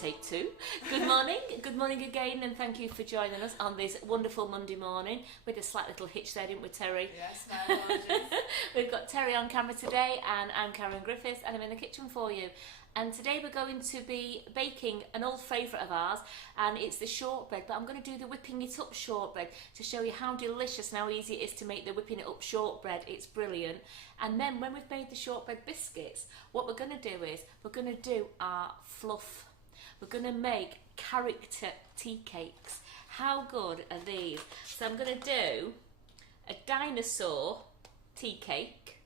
take two. Good morning again, and thank you for joining us on this wonderful Monday morning with a slight little hitch there, didn't we, Terry? Yes, my apologies. We've got Terry on camera today, and I'm Karen Griffiths, and I'm in the kitchen for you. And today we're going to be baking an old favourite of ours, and it's the shortbread, but I'm going to do the whipping it up shortbread to show you how delicious and how easy it is to make the whipping it up shortbread. It's brilliant. And then when we've made the shortbread biscuits, what we're going to do is we're going to do our fluff. We're going to make character tea cakes. How good are these? So I'm going to do a dinosaur tea cake,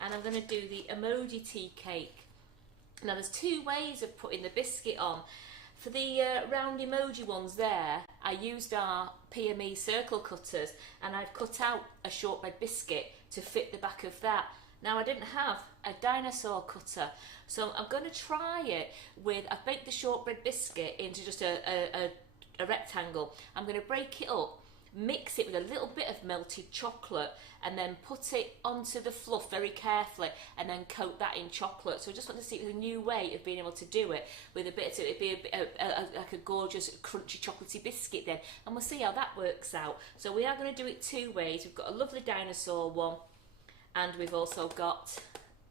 and I'm going to do the emoji tea cake. Now there's two ways of putting the biscuit on. For the round emoji ones there, I used our PME circle cutters, and I've cut out a shortbread biscuit to fit the back of that. Now I didn't have a dinosaur cutter, so I'm going to try it with, I've baked the shortbread biscuit into just a rectangle. I'm going to break it up, mix it with a little bit of melted chocolate, and then put it onto the fluff very carefully, and then coat that in chocolate. So I just want to see a new way of being able to do it with a bit, so it'd be like a gorgeous crunchy chocolatey biscuit then, and we'll see how that works out. So we are going to do it two ways. We've got a lovely dinosaur one, and we've also got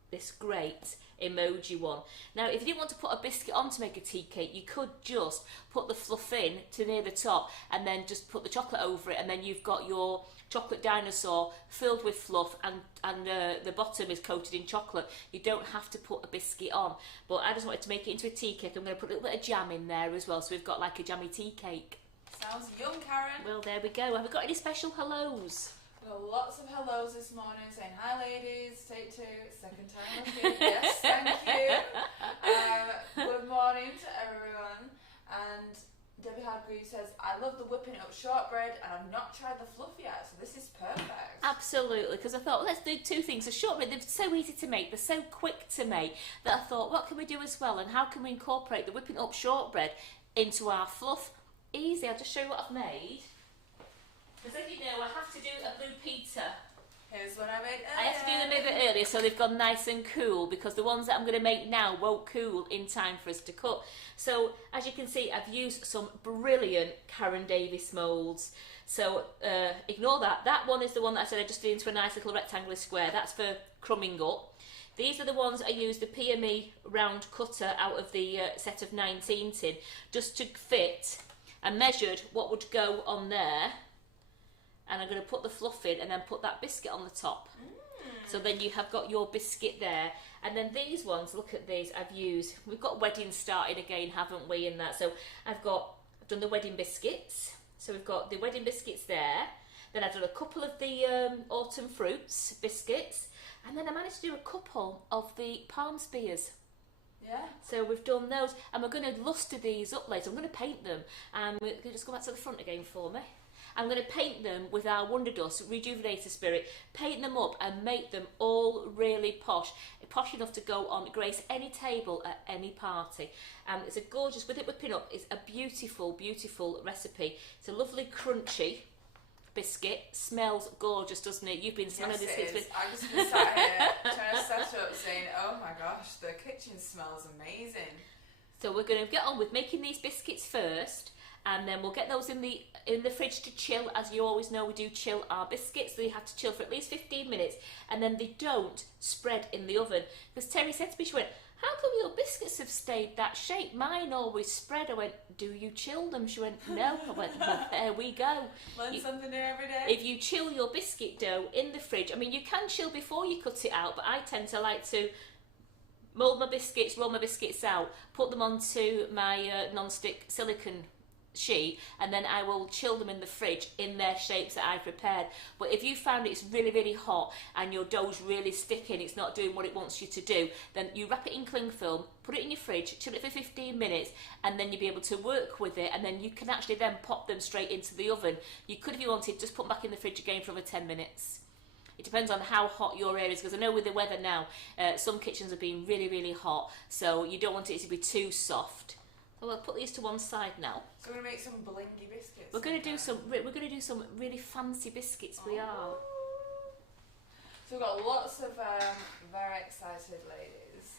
this great emoji one. Now if you didn't want to put a biscuit on to make a tea cake, you could just put the fluff in to near the top and then just put the chocolate over it, and then you've got your chocolate dinosaur filled with fluff, and the bottom is coated in chocolate. You don't have to put a biscuit on, but I just wanted to make it into a tea cake. I'm going to put a little bit of jam in there as well, so we've got like a jammy tea cake. Sounds yum, Karen. Well, there we go. Have we got any special hellos? We've got lots of hellos this morning saying hi ladies, take two, second time looking. Yes, thank you. Good morning to everyone. And Debbie Hargreaves says, I love the whipping up shortbread and I've not tried the fluff yet, so this is perfect. Absolutely, because I thought, well, let's do two things. The shortbread, they're so easy to make, they're so quick to make, that I thought, what can we do as well, and how can we incorporate the whipping up shortbread into our fluff? Easy, I'll just show you what I've made. Because as you know, I have to do a blue pita. Here's what I made earlier. I have to do them a bit earlier so they've gone nice and cool, because the ones that I'm going to make now won't cool in time for us to cut. So as you can see, I've used some brilliant Karen Davis moulds. So ignore that. That one is the one that I said I just did into a nice little rectangular square. That's for crumbing up. These are the ones I used the PME round cutter out of the set of 19 tin, just to fit. I measured what would go on there, and I'm going to put the fluff in and then put that biscuit on the top. So then you have got your biscuit there. And then these ones, look at these, I've used, we've got weddings starting again, haven't we, in that? So I've done the wedding biscuits. So we've got the wedding biscuits there. Then I've done a couple of the autumn fruits biscuits. And then I managed to do a couple of the palm spears. Yeah. So we've done those, and we're going to lustre these up later. I'm going to paint them. And we're going to just go back to the front again for me. I'm going to paint them with our Wonder Dust Rejuvenator Spirit, paint them up and make them all really posh enough to go on, grace any table at any party. And it's a gorgeous, with it whipping up, it's a beautiful, beautiful recipe. It's a lovely crunchy biscuit, smells gorgeous, doesn't it? You've been smelling biscuits. Yes, I've just been sat here trying to set up saying, oh my gosh, the kitchen smells amazing. So we're going to get on with making these biscuits first, and then we'll get those in the fridge to chill. As you always know, we do chill our biscuits. They have to chill for at least 15 minutes, and then they don't spread in the oven. Because Terry said to me, she went, how come your biscuits have stayed that shape? Mine always spread. I went, do you chill them? She went, no. I went, well, there we go. Learn something new every day. If you chill your biscuit dough in the fridge, I mean, you can chill before you cut it out, but I tend to like to mould my biscuits, roll my biscuits out, put them onto my non-stick silicone sheet, and then I will chill them in the fridge in their shapes that I prepared. But if you found it's really, really hot and your dough's really sticking, it's not doing what it wants you to do, then you wrap it in cling film, put it in your fridge, chill it for 15 minutes, and then you'll be able to work with it, and then you can actually then pop them straight into the oven. You could, if you wanted, just put them back in the fridge again for over 10 minutes. It depends on how hot your area is, because I know with the weather now, some kitchens are being really, really hot, so you don't want it to be too soft. So we'll put these to one side now. So we're going to make some blingy biscuits. We're going to do some. We're going to do some really fancy biscuits. We are. So we've got lots of very excited ladies.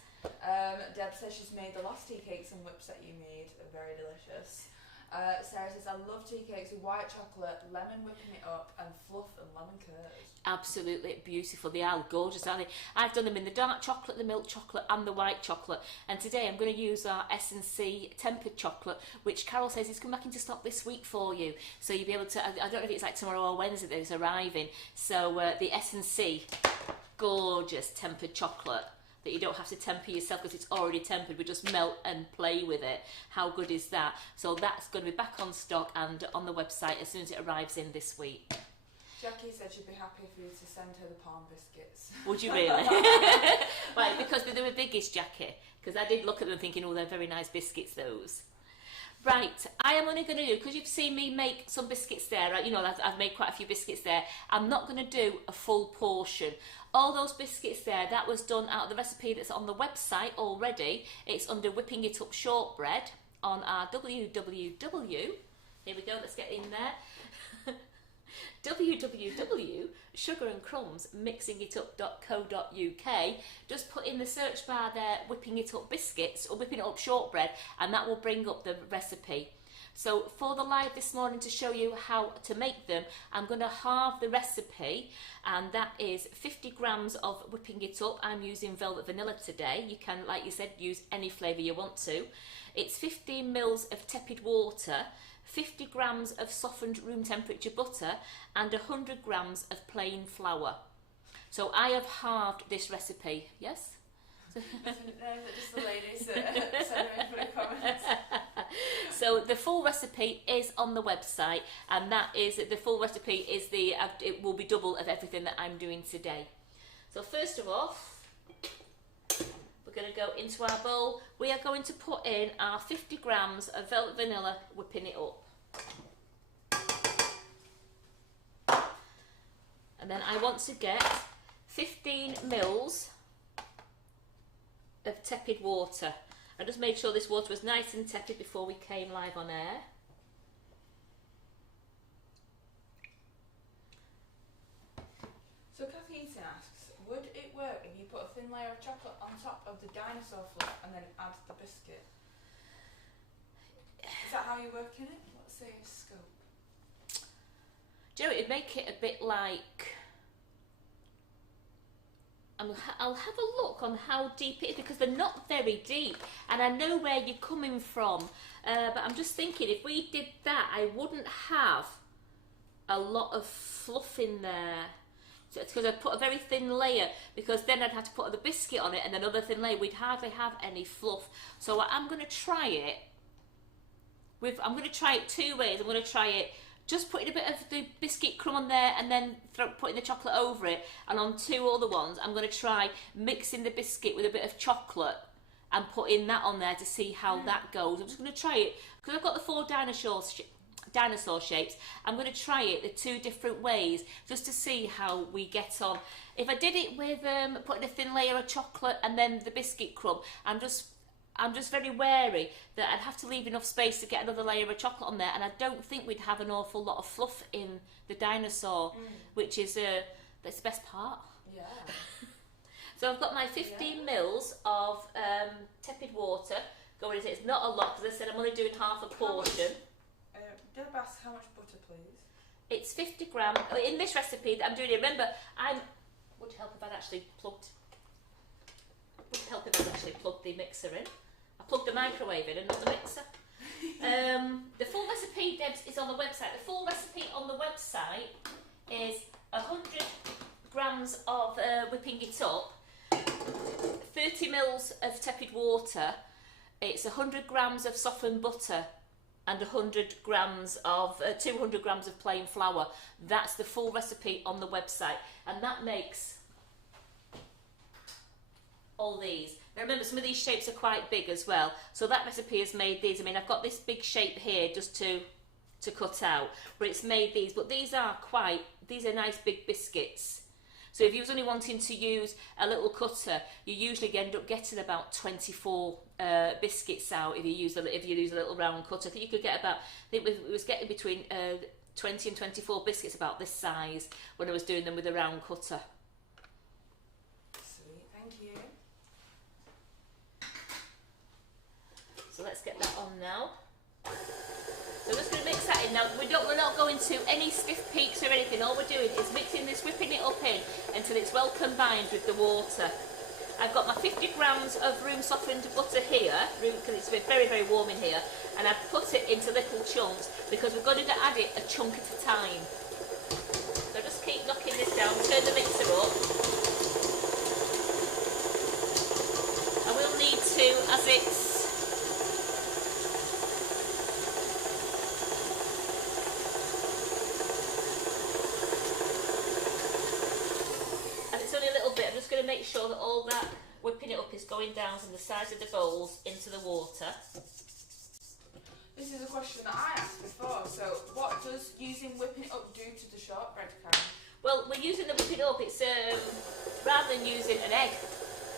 Deb says she's made the last tea cakes and whips that you made. They're very delicious. Sarah says, I love tea cakes with white chocolate, lemon whipping it up, and fluff and lemon curd. Absolutely beautiful. They are gorgeous, aren't they? I've done them in the dark chocolate, the milk chocolate, and the white chocolate. And today I'm going to use our S&C tempered chocolate, which Carol says is coming back into stock this week for you. So you'll be able to, I don't know if it's like tomorrow or Wednesday that it's arriving. So the S&C gorgeous tempered chocolate that you don't have to temper yourself because it's already tempered. We just melt and play with it. How good is that? So that's going to be back on stock and on the website as soon as it arrives in this week. Jackie said she'd be happy for you to send her the palm biscuits. Would you really? Right, because they're the biggest, Jackie. Because I did look at them thinking, oh, they're very nice biscuits, those. Right, I am only going to do, because you've seen me make some biscuits there, right? You know, I've made quite a few biscuits there. I'm not going to do a full portion. All those biscuits there, that was done out of the recipe that's on the website already. It's under Whipping It Up Shortbread on our www. Here we go, let's get in there. www.sugarandcrumbsmixingitup.co.uk. Just put in the search bar there Whipping It Up Biscuits or Whipping It Up Shortbread, and that will bring up the recipe. So for the live this morning to show you how to make them, I'm going to halve the recipe, and that is 50 grams of Whipping It Up. I'm using velvet vanilla today. You can, like you said, use any flavour you want to. It's 15 mils of tepid water, 50 grams of softened room temperature butter, and 100 grams of plain flour. So I have halved this recipe, yes? No, just the ladies that send me for the comments. So the full recipe is on the website, and that is the full recipe is it will be double of everything that I'm doing today. So first of all, we're going to go into our bowl. We are going to put in our 50 grams of velvet vanilla, whipping it up. And then I want to get 15 mils of tepid water. I just made sure this water was nice and tepid before we came live on air. So Kathy Eaton asks, would it work if you put a thin layer of chocolate on top of the dinosaur fluff and then add the biscuit? Is that how you're working it? What's the scope? Do you know, it'd make it a bit like... I'll have a look on how deep it is, because they're not very deep, and I know where you're coming from, but I'm just thinking if we did that I wouldn't have a lot of fluff in there, because I'd put a very thin layer, because then I'd have to put the biscuit on it and another thin layer. We'd hardly have any fluff. So I'm going to try it I'm going to try it two ways. I'm going to try it just putting a bit of the biscuit crumb on there and then putting the chocolate over it, and on two other ones I'm going to try mixing the biscuit with a bit of chocolate and putting that on there to see how that goes. I'm just going to try it because I've got the four dinosaur shapes. I'm going to try it the two different ways just to see how we get on. If I did it with putting a thin layer of chocolate and then the biscuit crumb, I'm just very wary that I'd have to leave enough space to get another layer of chocolate on there, and I don't think we'd have an awful lot of fluff in the dinosaur, which is that's the best part. Yeah. So I've got my 15 mils of tepid water going into it. It's not a lot, because I said I'm only doing half a portion. Deb asks how much butter, please. It's 50 grams. In this recipe that I'm doing it, remember, would help if I'd actually plugged the mixer in. I plugged the microwave in and not the mixer. The full recipe, Debs, is on the website. The full recipe on the website is 100 grams of whipping it up, 30 mils of tepid water, it's 100 grams of softened butter, and 200 grams of plain flour. That's the full recipe on the website, and that makes all these. Now remember, some of these shapes are quite big as well, so that recipe has made these. I mean, I've got this big shape here just to cut out, but it's made these. But these are nice big biscuits. So if you was only wanting to use a little cutter, you usually end up getting about 24 biscuits out if you use a little round cutter. I think you could get about, it was getting between 20 and 24 biscuits about this size when I was doing them with a round cutter. Sweet, thank you. let's get that on now. So I'm just going to mix that in. Now we're not going to any stiff peaks or anything. All we're doing is mixing this, whipping it up in until it's well combined with the water. I've got my 50 grams of room softened butter here, because it's very, very warm in here, and I've put it into little chunks because we're going to add it a chunk at a time. So just keep knocking this down, turn the mixer up. I will need to, as it's only a little bit, I'm just going to make sure that all that whipping it up is going down from the sides of the bowls into the water. This is a question that I asked before, so what does using whipping it up do to the shortbread, Karen? Well, we're using the whipping up, it's rather than using an egg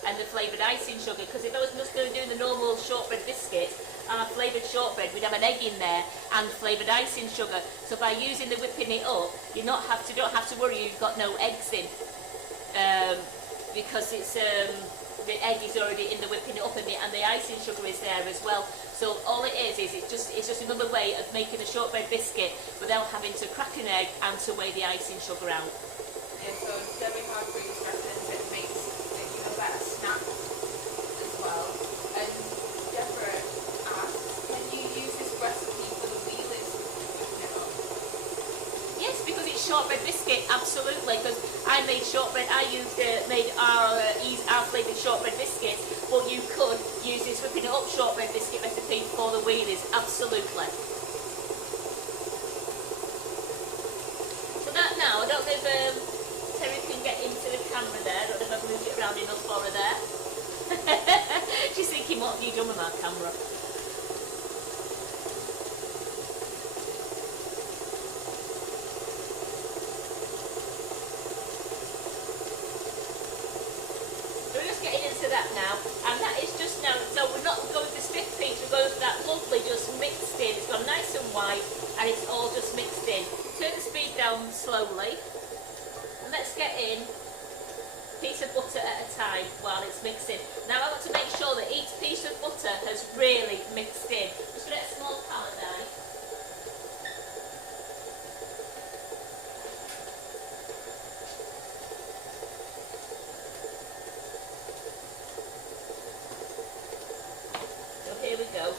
and the flavoured icing sugar, because if I was just going to do the normal shortbread biscuit, flavoured shortbread, we'd have an egg in there and flavoured icing sugar. So by using the whipping it up, you don't have to worry you've got no eggs in, because it's the egg is already in the whipping it up, and the icing sugar is there as well. So all it is it's just another way of making a shortbread biscuit without having to crack an egg and to weigh the icing sugar out. Yeah, so Debbie Hargreaves reckons it makes it a better snack as well. And Deborah asks, can you use this recipe for the wheelies whipping it up? Yes, because it's shortbread biscuit, absolutely. Because I made shortbread, made our flavoured shortbread biscuits, but you could use this whipping it up shortbread biscuit recipe for the wheelies, absolutely. So that now, I don't know if Terry can get into the camera there, I don't know if I've moved it around enough for her there. She's thinking, what have you done with my camera? That now, and that is just now, so we're not going for stiff peaks, we're going for that lovely just mixed in. It's gone nice and white and it's all just mixed in. Turn the speed down slowly and let's get in a piece of butter at a time while it's mixing. Now I want to make sure that each piece of butter has really mixed in. Just going to get a small palette knife.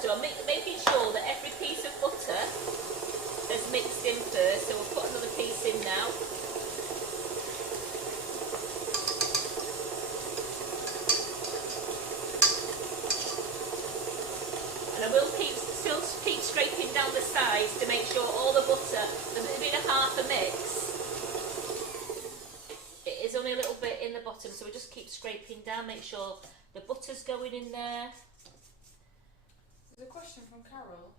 So I'm making sure that every piece of butter has mixed in first, so we'll put another piece in now. And I will still keep scraping down the sides to make sure all the butter, there's been a half a mix. It is only a little bit in the bottom, so we just keep scraping down, make sure the butter's going in there. There's a question from Carol.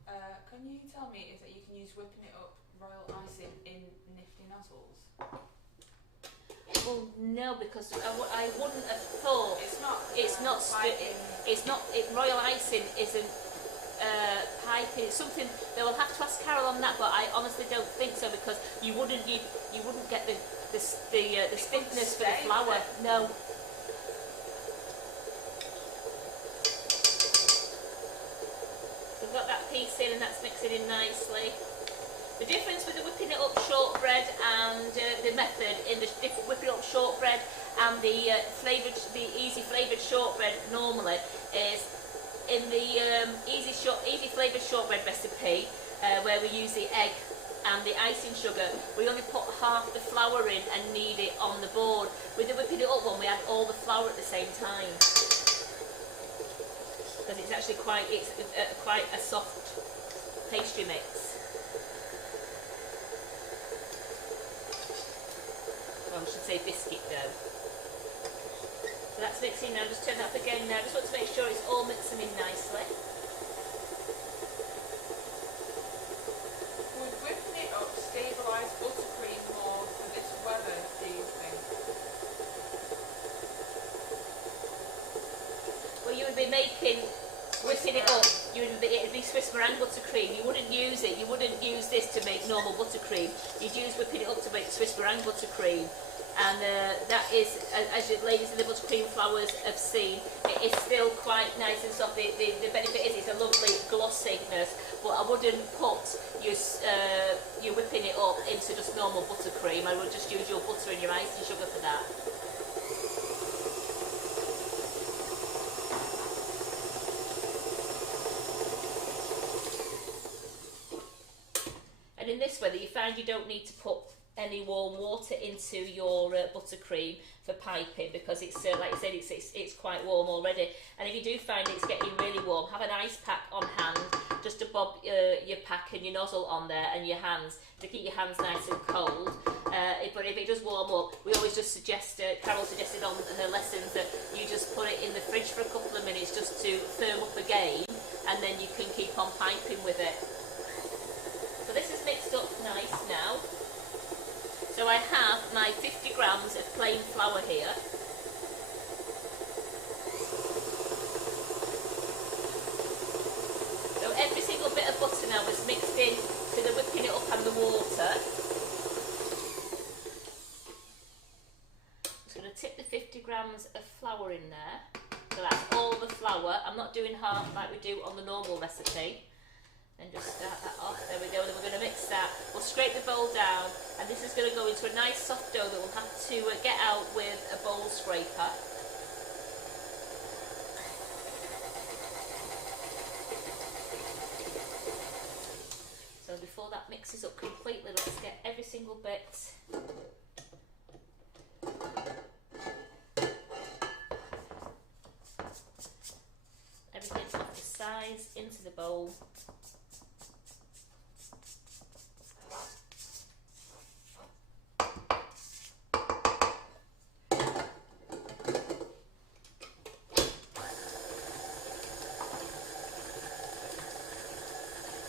Can you tell me if you can use whipping it up royal icing in nifty nozzles? Well, no, because I wouldn't have thought. Royal icing isn't piping. It's something they will have to ask Carol on that, but I honestly don't think so, because you wouldn't get the stiffness for the flour. No. We've got that piece in and that's mixing in nicely. The difference with the whipping it up shortbread and the method in the whipping up shortbread and the easy flavoured shortbread normally is in the easy flavoured shortbread recipe where we use the egg and the icing sugar, we only put half the flour in and knead it on the board. With the whipping it up one, we add all the flour at the same time. Because it's actually quite a soft pastry mix. Well, I should say biscuit dough. So that's mixing now. Just turn that up again now. Just want to make sure it's all mixing in nicely. Would whipping it up stabilise buttercream more for this weather, do you think? Well, you would be making, whipping it up, it'd be Swiss meringue buttercream. You wouldn't use this to make normal buttercream. You'd use whipping it up to make Swiss meringue buttercream. And that is, as you ladies in the buttercream flowers have seen, it is still quite nice and soft. The benefit is it's a lovely glossiness, but I wouldn't put your whipping it up into just normal buttercream. I would just use your butter and your icing sugar for that. And in this way, you find you don't need to put any warm water into your buttercream for piping, because it's like I said, it's quite warm already. And if you do find it's getting really warm, have an ice pack on hand, just to bob your pack and your nozzle on there and your hands, to keep your hands nice and cold. But if it does warm up, we always just suggest, Carol suggested on her lessons, that you just put it in the fridge for a couple of minutes just to firm up again, and then you can keep on piping with it. So this is mixed up nice now. So I have my 50 grams of plain flour here. So every single bit of butter now is mixed in to the whipping it up and the water. I'm just going to tip the 50 grams of flour in there. So that's all the flour. I'm not doing half like we do on the normal recipe. And just start that off. There we go. Then we're going to mix that. We'll scrape the bowl down, and this is going to go into a nice soft dough that we'll have to get out with a bowl scraper. So before that mixes up completely, let's get every single bit. Everything off the sides into the bowl.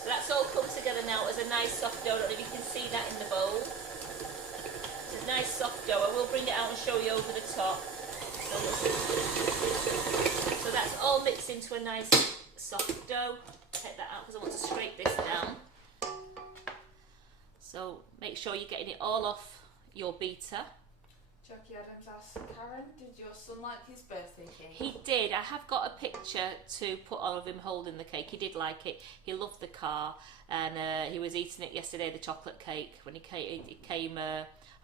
That's all come together now as a nice soft dough. I don't know if you can see that in the bowl. It's a nice soft dough. I will bring it out and show you over the top. So that's all mixed into a nice soft dough. Take that out because I want to scrape this down. So make sure you're getting it all off your beater. Jackie Adams asked, Karen, did your son like his birthday cake? He did. I have got a picture to put on of him holding the cake. He did like it. He loved the car, and he was eating it yesterday, the chocolate cake, when he came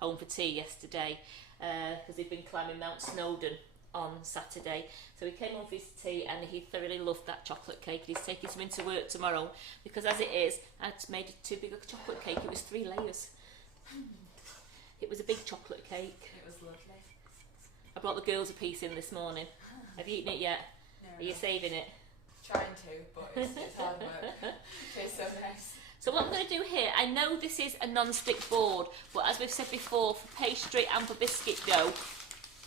home for tea yesterday, because he'd been climbing Mount Snowdon on Saturday. So he came home for his tea, and he thoroughly loved that chocolate cake. He's taking some into work tomorrow, because as it is, I'd made too big a chocolate cake. It was 3 layers. It was a big chocolate cake. It was lovely. I brought the girls a piece in this morning. Have you eaten it yet? No, Are you saving it? Trying to, but it's hard work. It's so nice. So what I'm going to do here, I know this is a non-stick board, but as we've said before, for pastry and for biscuit dough,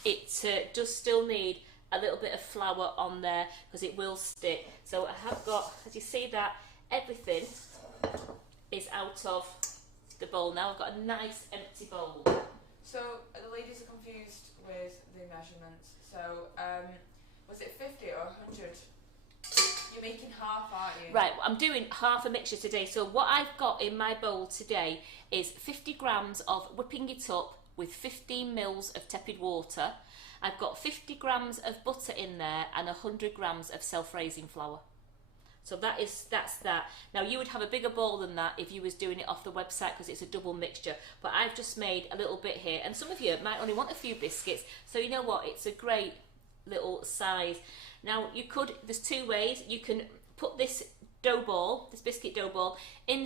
it does still need a little bit of flour on there, because it will stick. So I have got, as you see that, everything is out of the bowl now. I've got a nice empty bowl. So the ladies are confused with the measurements. So was it 50 or 100? You're making half, aren't you? Right, I'm doing half a mixture today. So what I've got in my bowl today is 50 grams of whipping it up with 15 mils of tepid water. I've got 50 grams of butter in there and 100 grams of self-raising flour. So that's that. Now you would have a bigger bowl than that if you was doing it off the website, because it's a double mixture. But I've just made a little bit here, and some of you might only want a few biscuits. So you know what? It's a great little size. Now you could. There's 2 ways. You can put this dough ball, this biscuit dough ball,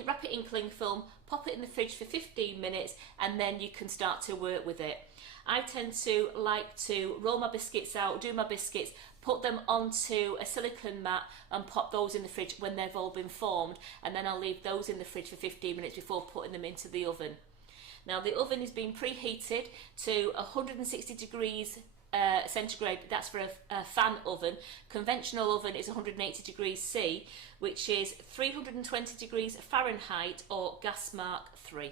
wrap it in cling film, pop it in the fridge for 15 minutes, and then you can start to work with it. I tend to like to roll my biscuits out, do my biscuits, put them onto a silicone mat and pop those in the fridge when they've all been formed, and then I'll leave those in the fridge for 15 minutes before putting them into the oven. Now the oven is being preheated to 160 degrees centigrade. That's for a fan oven. Conventional oven is 180 degrees C, which is 320 degrees Fahrenheit or gas mark 3.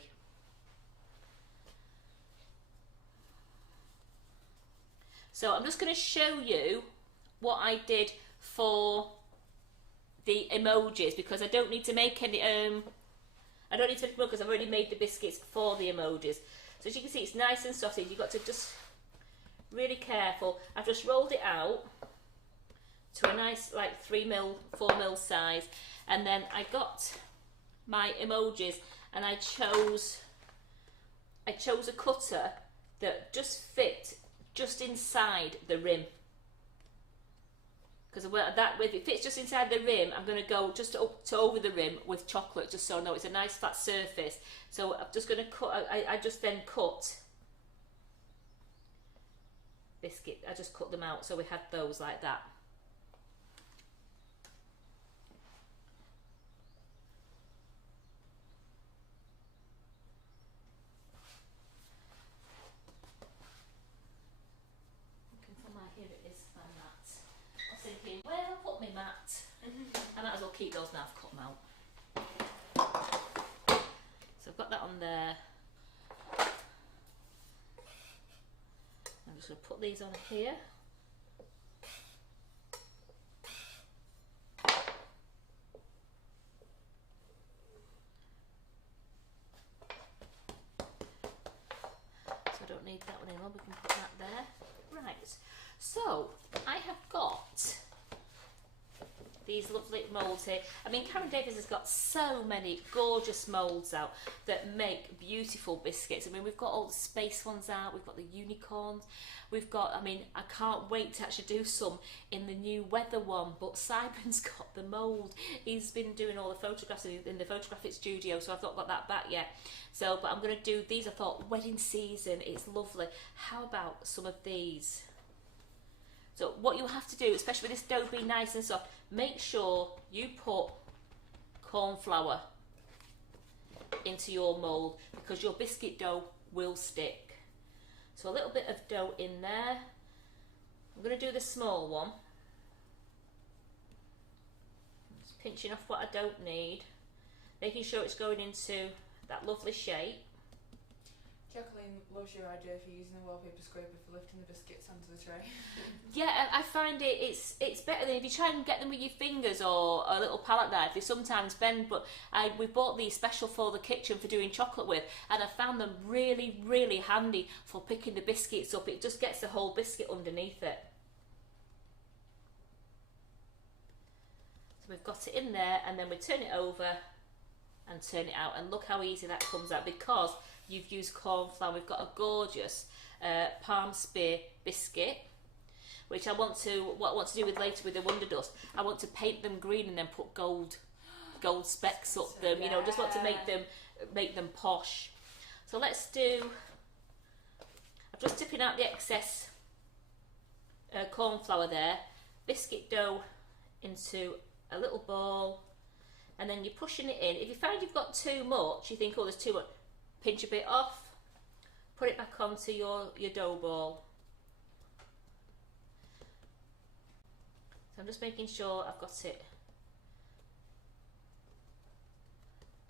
So I'm just going to show you what I did for the emojis, because I don't need to make any I don't need to make more, because I've already made the biscuits for the emojis. So as you can see, it's nice and sausage. You've got to just really careful. I've just rolled it out to a nice like 3mm, 4mm size. And then I got my emojis and I chose a cutter that just fit just inside the rim. Because if it fits just inside the rim, I'm going to go just up to over the rim with chocolate, just so I know it's a nice flat surface. So I'm just going to cut, I just then cut biscuit, I just cut them out, so we had those like that. Here it is, my mat. I was thinking, where have I put my mat? I might as well keep those now, I've cut them out. So I've got that on there. I'm just going to put these on here. So I don't need that one anymore, we can put that there. Right, so I have got these lovely moulds here. I mean, Karen Davies has got so many gorgeous moulds out that make beautiful biscuits. I mean, we've got all the space ones out, we've got the unicorns, we've got, I mean, I can't wait to actually do some in the new weather one, but Simon's got the mould. He's been doing all the photographs in the photographic studio, so I've not got that back yet. So, but I'm going to do these. I thought, wedding season, it's lovely. How about some of these? So what you have to do, especially with this dough being nice and soft, make sure you put corn flour into your mould, because your biscuit dough will stick. So a little bit of dough in there. I'm going to do the small one. Just pinching off what I don't need, making sure it's going into that lovely shape. Jacqueline loves your idea for using the wallpaper scraper for lifting the biscuits onto the tray. Yeah, I find it's better than if you try and get them with your fingers or a little palette knife. They sometimes bend, but we bought these special for the kitchen for doing chocolate with, and I found them really, really handy for picking the biscuits up. It just gets the whole biscuit underneath it. So we've got it in there, and then we turn it over and turn it out, and look how easy that comes out because you've used corn flour. We've got a gorgeous palm spear biscuit, which what I want to do with later with the Wonder Dust. I want to paint them green and then put gold specks up them. Yeah. You know, just want to make them posh. So let's do. I'm just tipping out the excess corn flour there. Biscuit dough into a little bowl, and then you're pushing it in. If you find you've got too much, you think, oh, there's too much, pinch a bit off, put it back onto your dough ball. So I'm just making sure I've got it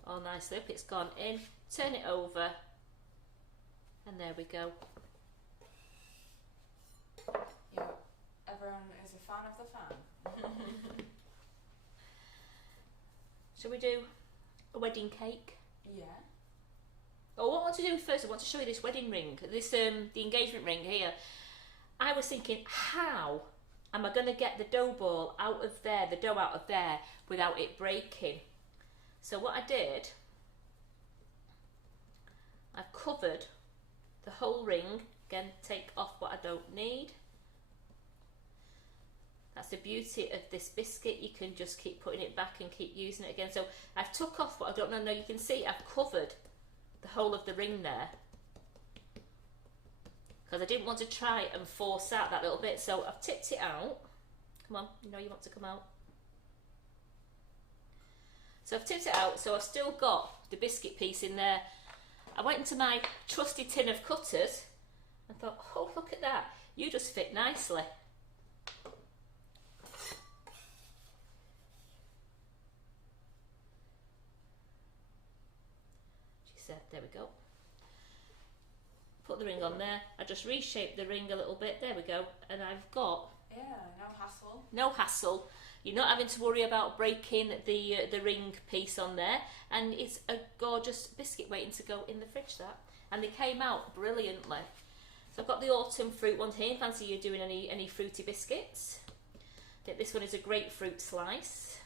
all nicely up. It's gone in, turn it over, and there we go. Yeah, everyone is a fan of the fan. Shall we do a wedding cake? Yeah. Oh, what I want to do first, I want to show you this wedding ring, the engagement ring here. I was thinking, how am I going to get the dough ball out of there, the dough out of there, without it breaking? So what I did, I've covered the whole ring. Again, take off what I don't need. That's the beauty of this biscuit. You can just keep putting it back and keep using it again. So I've took off what I don't know. Now you can see I've covered the whole of the ring there, because I didn't want to try and force out that little bit. So I've tipped it out. Come on, you know you want to come out. So I've tipped it out, so I've still got the biscuit piece in there. I went into my trusty tin of cutters and thought, oh, look at that, you just fit nicely. There we go. Put the ring on there. I just reshaped the ring a little bit. There we go. And I've got... Yeah, no hassle. No hassle. You're not having to worry about breaking the ring piece on there. And it's a gorgeous biscuit waiting to go in the fridge, that. And they came out brilliantly. So I've got the autumn fruit one here. Fancy you doing any fruity biscuits. I think this one is a grapefruit slice.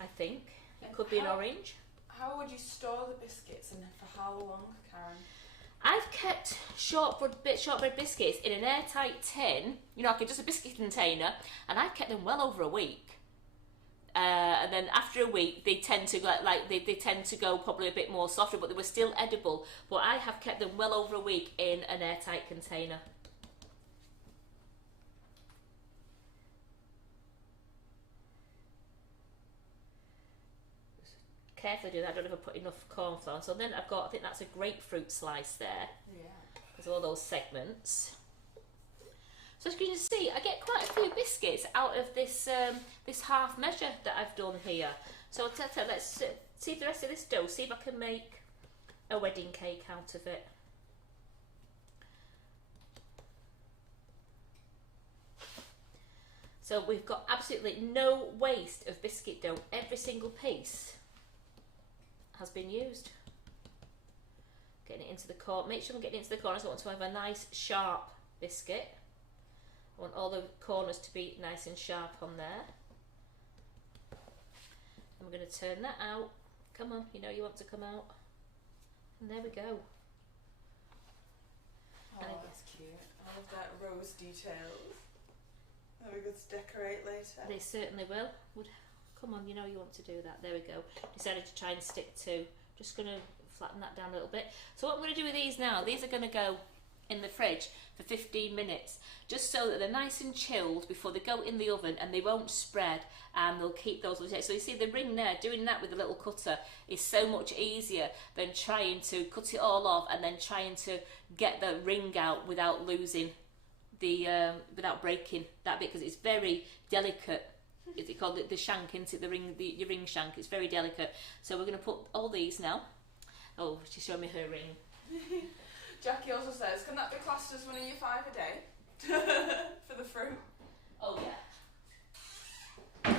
I think it And could be an orange. How would you store the biscuits and for how long, Karen? I've kept shortbread biscuits in an airtight tin, you know, like just a biscuit container, and I've kept them well over a week. And then after a week, they tend to they tend to go probably a bit more softer, but they were still edible. But I have kept them well over a week in an airtight container. Carefully do that. I don't ever put enough corn flour. So then I've got, I think that's a grapefruit slice there. Yeah. There's all those segments. So as you can see, I get quite a few biscuits out of this this half measure that I've done here. So let's see the rest of this dough. See if I can make a wedding cake out of it. So we've got absolutely no waste of biscuit dough. Every single piece has been used. Getting it into the corner. Make sure I'm getting it into the corners. I want to have a nice sharp biscuit. I want all the corners to be nice and sharp on there. And we're going to turn that out. Come on, you know you want to come out. And there we go. Oh, that's cute. I love that rose details. Are we good to decorate later? They certainly will. Come on, you know you want to do that. There we go. Decided to try and stick to. Just going to flatten that down a little bit. So what I'm going to do with these now, these are going to go in the fridge for 15 minutes, just so that they're nice and chilled before they go in the oven, and they won't spread, and they'll keep those. So you see the ring there, doing that with the little cutter is so much easier than trying to cut it all off and then trying to get the ring out without losing the without breaking that bit, because it's very delicate. Is it called the shank, isn't it? The ring, your ring shank. It's very delicate. So we're going to put all these now. Oh, she's showing me her ring. Jackie also says, can that be classed as one of your 5 a day? For the fruit. Oh yeah.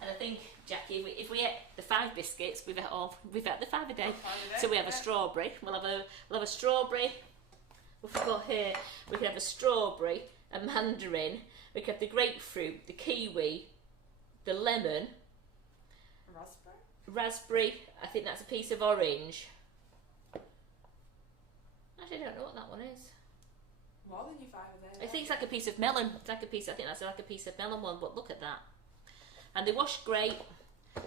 And I think, Jackie, if we ate the 5 biscuits, we've had the 5 a day. So we have a strawberry. We'll have a strawberry. What have we got here? We can have a strawberry, a mandarin. We can have the grapefruit, the kiwi, the lemon, raspberry. I think that's a piece of orange. Actually, I don't know what that one is. More than your 5 a day. I think it's like a piece of melon. It's like a piece. I think that's like a piece of melon one. But look at that. And they wash great.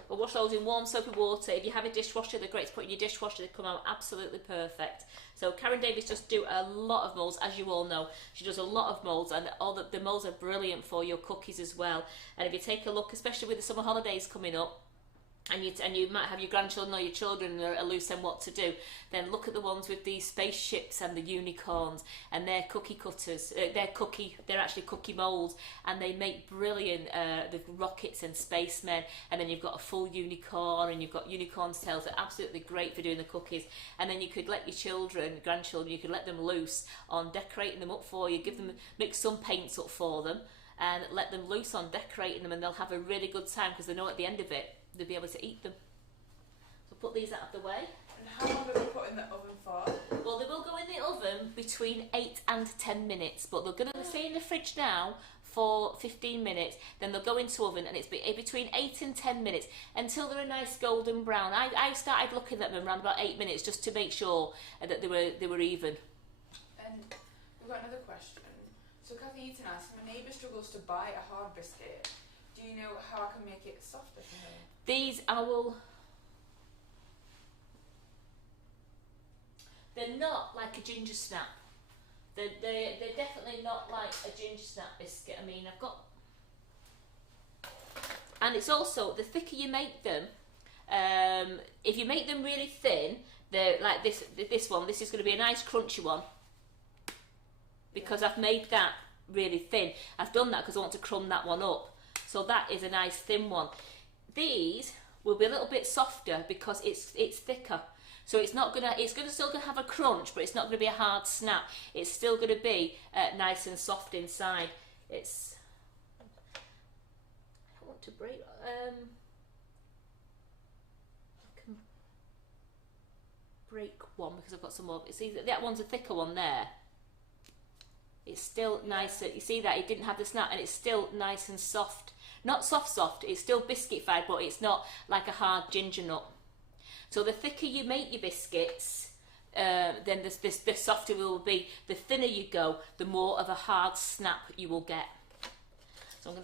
We'll wash those in warm soapy water. If you have a dishwasher, they're great to put in your dishwasher. They come out absolutely perfect. So Karen Davies just do a lot of moulds, as you all know. She does a lot of moulds, and all the moulds are brilliant for your cookies as well. And if you take a look, especially with the summer holidays coming up, and you might have your grandchildren or your children are loose on what to do, then look at the ones with the spaceships and the unicorns, and they're cookie cutters. They're actually cookie moulds, and they make brilliant the rockets and spacemen. And then you've got a full unicorn, and you've got unicorn's tails. They're absolutely great for doing the cookies. And then you could let your children, grandchildren, you could let them loose on decorating them up for you. Mix some paints up for them, and let them loose on decorating them, and they'll have a really good time, because they know at the end of it they'll be able to eat them. So put these out of the way. And how long do we put in the oven for? Well, they will go in the oven between 8 and 10 minutes, but they're going to stay in the fridge now for 15 minutes. Then they'll go into oven, and it's between 8 and 10 minutes until they're a nice golden brown. I started looking at them around about 8 minutes just to make sure that they were even. And we've got another question. So Kathy Eaton asks, my neighbour struggles to buy a hard biscuit. Do you know how I can make it softer for her? These they're not like a ginger snap. They're definitely not like a ginger snap biscuit. I mean, I've got, and it's also, the thicker you make them, if you make them really thin, they're like this one. This is going to be a nice crunchy one, because I've made that really thin. I've done that because I want to crumb that one up. So that is a nice thin one. These will be a little bit softer because it's thicker. So it's still gonna have a crunch, but it's not gonna be a hard snap. It's still gonna be nice and soft inside. I don't want to break. I can break one because I've got some more. See, that one's a thicker one there. It's still nice. You see that it didn't have the snap, and it's still nice and soft. Not soft, it's still biscuitified, but it's not like a hard ginger nut. So the thicker you make your biscuits, then the softer it will be. The thinner you go, the more of a hard snap you will get. So I'm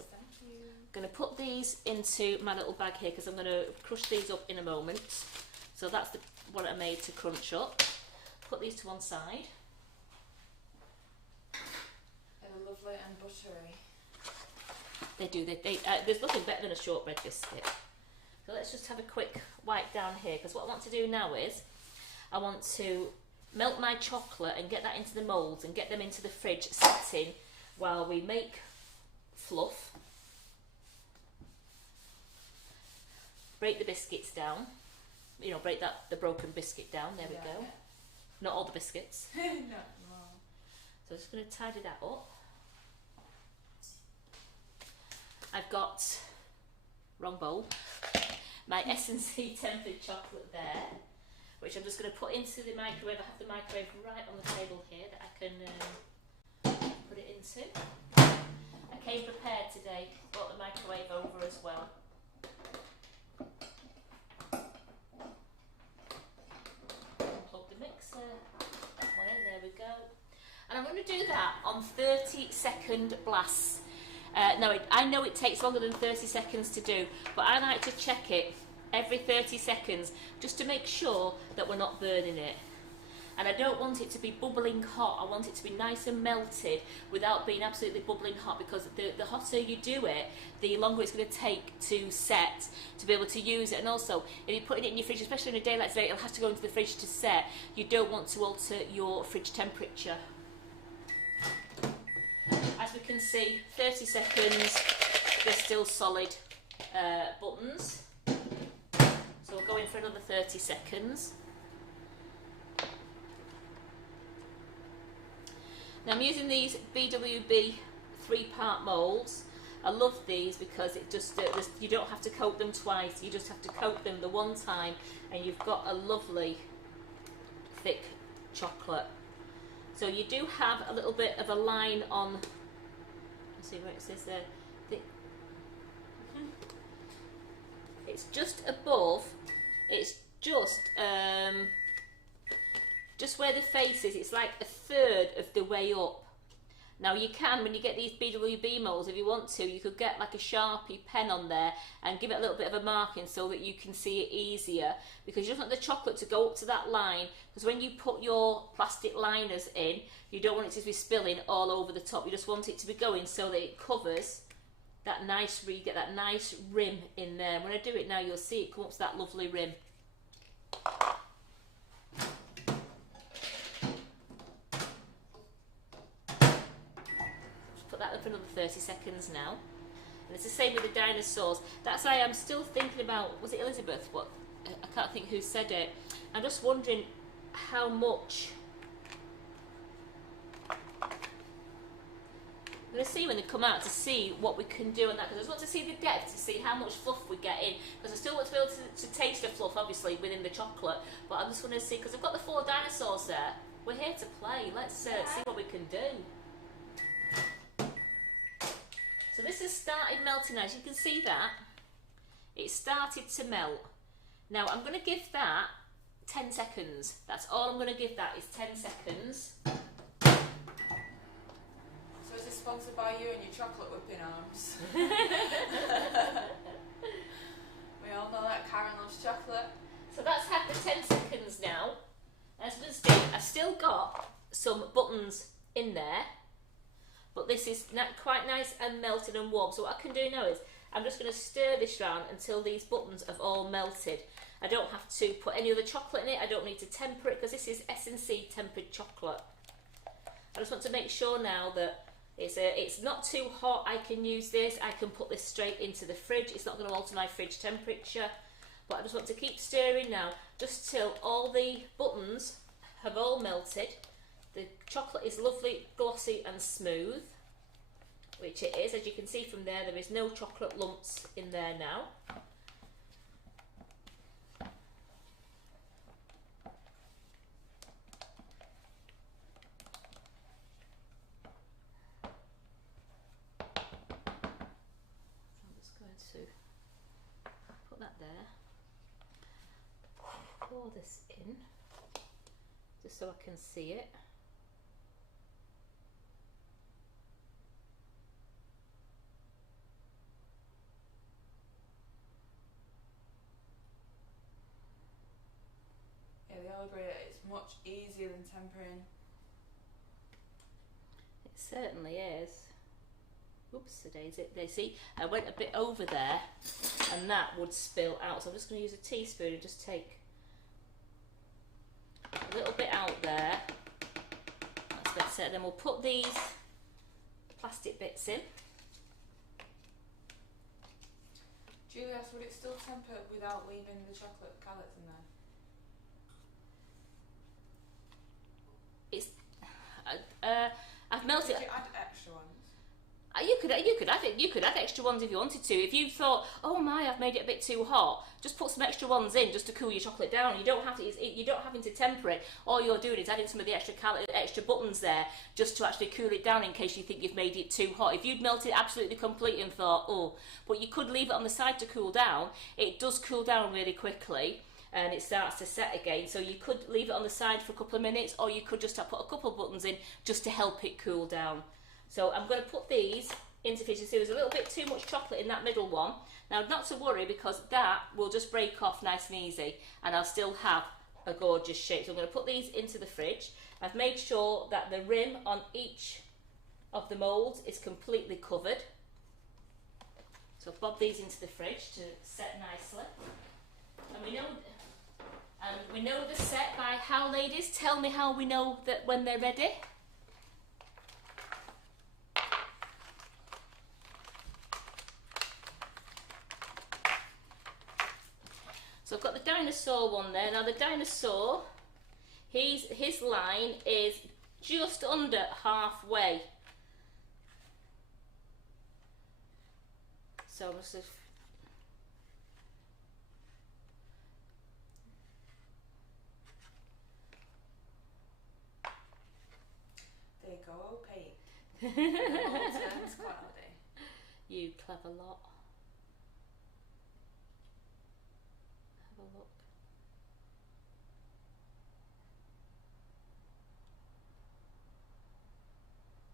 going to put these into my little bag here, because I'm going to crush these up in a moment. So that's what I made to crunch up. Put these to one side. They're lovely and buttery. They do. There's nothing better than a shortbread biscuit. So let's just have a quick wipe down here, because what I want to do now is I want to melt my chocolate and get that into the moulds and get them into the fridge setting while we make fluff. Break the biscuits down. You know, break the broken biscuit down. There we go. Not all the biscuits. No. So I'm just going to tidy that up. I've got, wrong bowl, my S&C tempered chocolate there, which I'm just going to put into the microwave. I have the microwave right on the table here that I can put it into. I came prepared today, brought the microwave over as well. Unplug the mixer, that one in, there we go. And I'm going to do that on 30-second blasts. Now, I know it takes longer than 30 seconds to do, but I like to check it every 30 seconds just to make sure that we're not burning it. And I don't want it to be bubbling hot. I want it to be nice and melted without being absolutely bubbling hot, because the hotter you do it, the longer it's going to take to set, to be able to use it. And also, if you're putting it in your fridge, especially on a day like today, it'll have to go into the fridge to set. You don't want to alter your fridge temperature. As we can see, 30 seconds, they're still solid buttons. So we'll go in for another 30 seconds. Now I'm using these BWB 3-part moulds. I love these because it just you don't have to coat them twice. You just have to coat them the one time, and you've got a lovely thick chocolate. So you do have a little bit of a line on. Let's see where it says there. It's just above. It's just where the face is. It's like a third of the way up. Now you can, when you get these BWB molds, if you want to, you could get like a Sharpie pen on there and give it a little bit of a marking so that you can see it easier, because you don't want the chocolate to go up to that line, because when you put your plastic liners in, you don't want it to be spilling all over the top. You just want it to be going so that it covers that nice, you get that nice rim in there. When I do it now, you'll see it come up to that lovely rim. For another 30 seconds now. And it's the same with the dinosaurs. That's why I'm still thinking about, was it Elizabeth? What, I can't think who said it. I'm just wondering how much. I'm going to see when they come out to see what we can do on that, because I just want to see the depth, to see how much fluff we get in, because I still want to be able to taste the fluff obviously within the chocolate, but I just want to see, because I've got the 4 dinosaurs there. We're here to play. Let's see what we can do. So this has started melting now. As you can see that, it started to melt. Now I'm going to give that 10 seconds. That's all I'm going to give that, is 10 seconds. So is it sponsored by you and your chocolate whipping arms? We all know that Karen loves chocolate. So that's had the 10 seconds now. As you can see, I've still got some buttons in there, but this is quite nice and melted and warm. So what I can do now is I'm just going to stir this round until these buttons have all melted. I don't have to put any other chocolate in it. I don't need to temper it, because this is S&C tempered chocolate. I just want to make sure now that it's not too hot. I can use this. I can put this straight into the fridge. It's not going to alter my fridge temperature. But I just want to keep stirring now, just till all the buttons have all melted. The chocolate is lovely, glossy and smooth, which it is. As you can see from there, there is no chocolate lumps in there now. that there. Pour this in, just so I can see it. Yeah, the olive grater is much easier than tempering. It certainly is. Oops, they see I went a bit over there and that would spill out, so I'm just going to use a teaspoon and just take a little bit out there. That's better. Then we'll put these plastic bits in. Julius, would it still temper without leaving the chocolate callets in there? It's I've melted. Did you add extra ones? You could add extra ones if you wanted to. If you thought, oh my, I've made it a bit too hot, just put some extra ones in just to cool your chocolate down. You don't have to. You don't having to temper it. All you're doing is adding some of the extra buttons there just to actually cool it down in case you think you've made it too hot. If you'd melted it absolutely completely and thought, oh, but you could leave it on the side to cool down. It does cool down really quickly. And it starts to set again, so you could leave it on the side for a couple of minutes, or you could just put a couple of buttons in just to help it cool down. So I'm going to put these into fridge. So there's a little bit too much chocolate in that middle one. Now, not to worry, because that will just break off nice and easy, and I'll still have a gorgeous shape. So I'm going to put these into the fridge. I've made sure that the rim on each of the moulds is completely covered. So I've bobbed these into the fridge to set nicely. And we know the set by how, ladies? Tell me how we know that when they're ready. So I've got the dinosaur one there. Now the dinosaur, his line is just under halfway. So I'm just They go opaque. Turns cloudy. You clever lot. Have a look.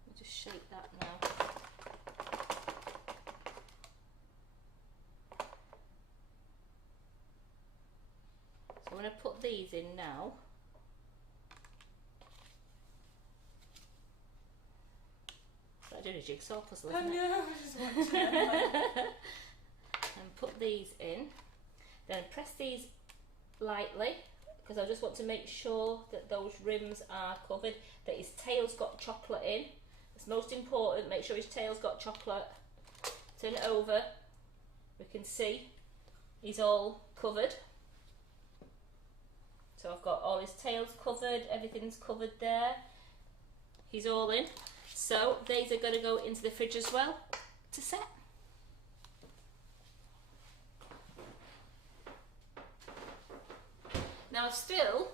We'll just shake that now. So I'm going to put these in now. I'm doing a jigsaw puzzle, isn't it? I know, I just want to know. And put these in. Then press these lightly, because I just want to make sure that those rims are covered, that his tail's got chocolate in. It's most important, make sure his tail's got chocolate. Turn it over. We can see he's all covered. So I've got all his tails covered, everything's covered there. He's all in. So these are going to go into the fridge as well to set. Now I've still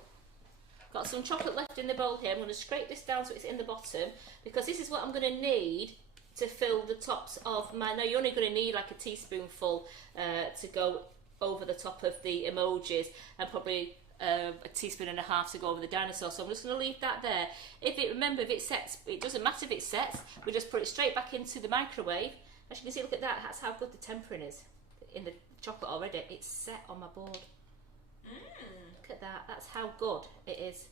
got some chocolate left in the bowl here. I'm going to scrape this down so it's in the bottom, because this is what I'm going to need to fill the tops of my... Now you're only going to need like a teaspoonful to go over the top of the emojis, and probably a teaspoon and a half to go over the dinosaur. So I'm just going to leave that there. Remember, if it sets, it doesn't matter if it sets, we just put it straight back into the microwave. As you can see, look at that, that's how good the tempering is in the chocolate already. It's set on my board. Look at that, that's how good it is.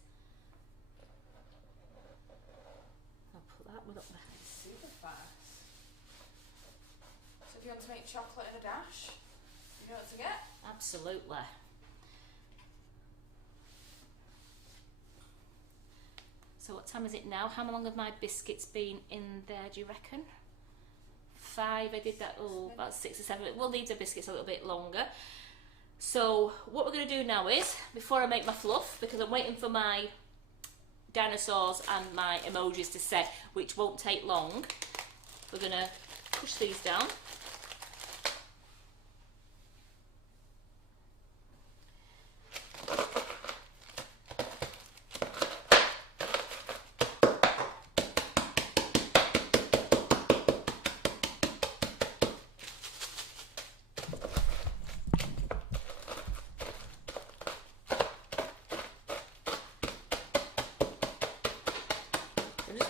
I'll put that one up there. Super fast. So if you want to make chocolate in a dash, you know what to get? Absolutely. So what time is it now? How long have my biscuits been in there, do you reckon? 5, I did that, about 6 or 7. We'll leave the biscuits a little bit longer. So what we're going to do now is, before I make my fluff, because I'm waiting for my dinosaurs and my emojis to set, which won't take long, we're going to push these down.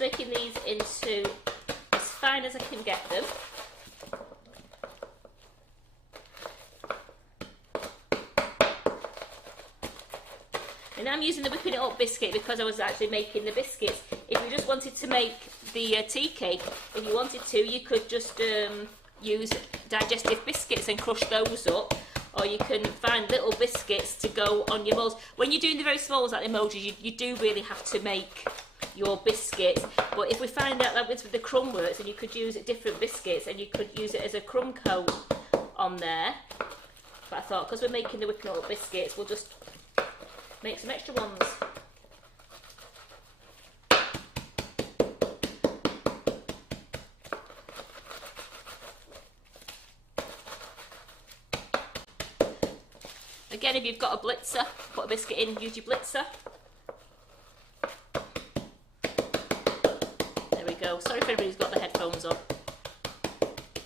making these into as fine as I can get them. And I'm using the whipping it up biscuit because I was actually making the biscuits. If you just wanted to make the tea cake, if you wanted to, you could just use digestive biscuits and crush those up, or you can find little biscuits to go on your moulds. When you're doing the very small ones like the emojis, you do really have to make your biscuits. But if we find out that with the crumb works, and you could use different biscuits and you could use it as a crumb coat on there. But I thought, because we're making the whipping it up biscuits, we'll just make some extra ones. Again, if you've got a blitzer, put a biscuit in, use your blitzer. There we go. Sorry if everybody's got the headphones on.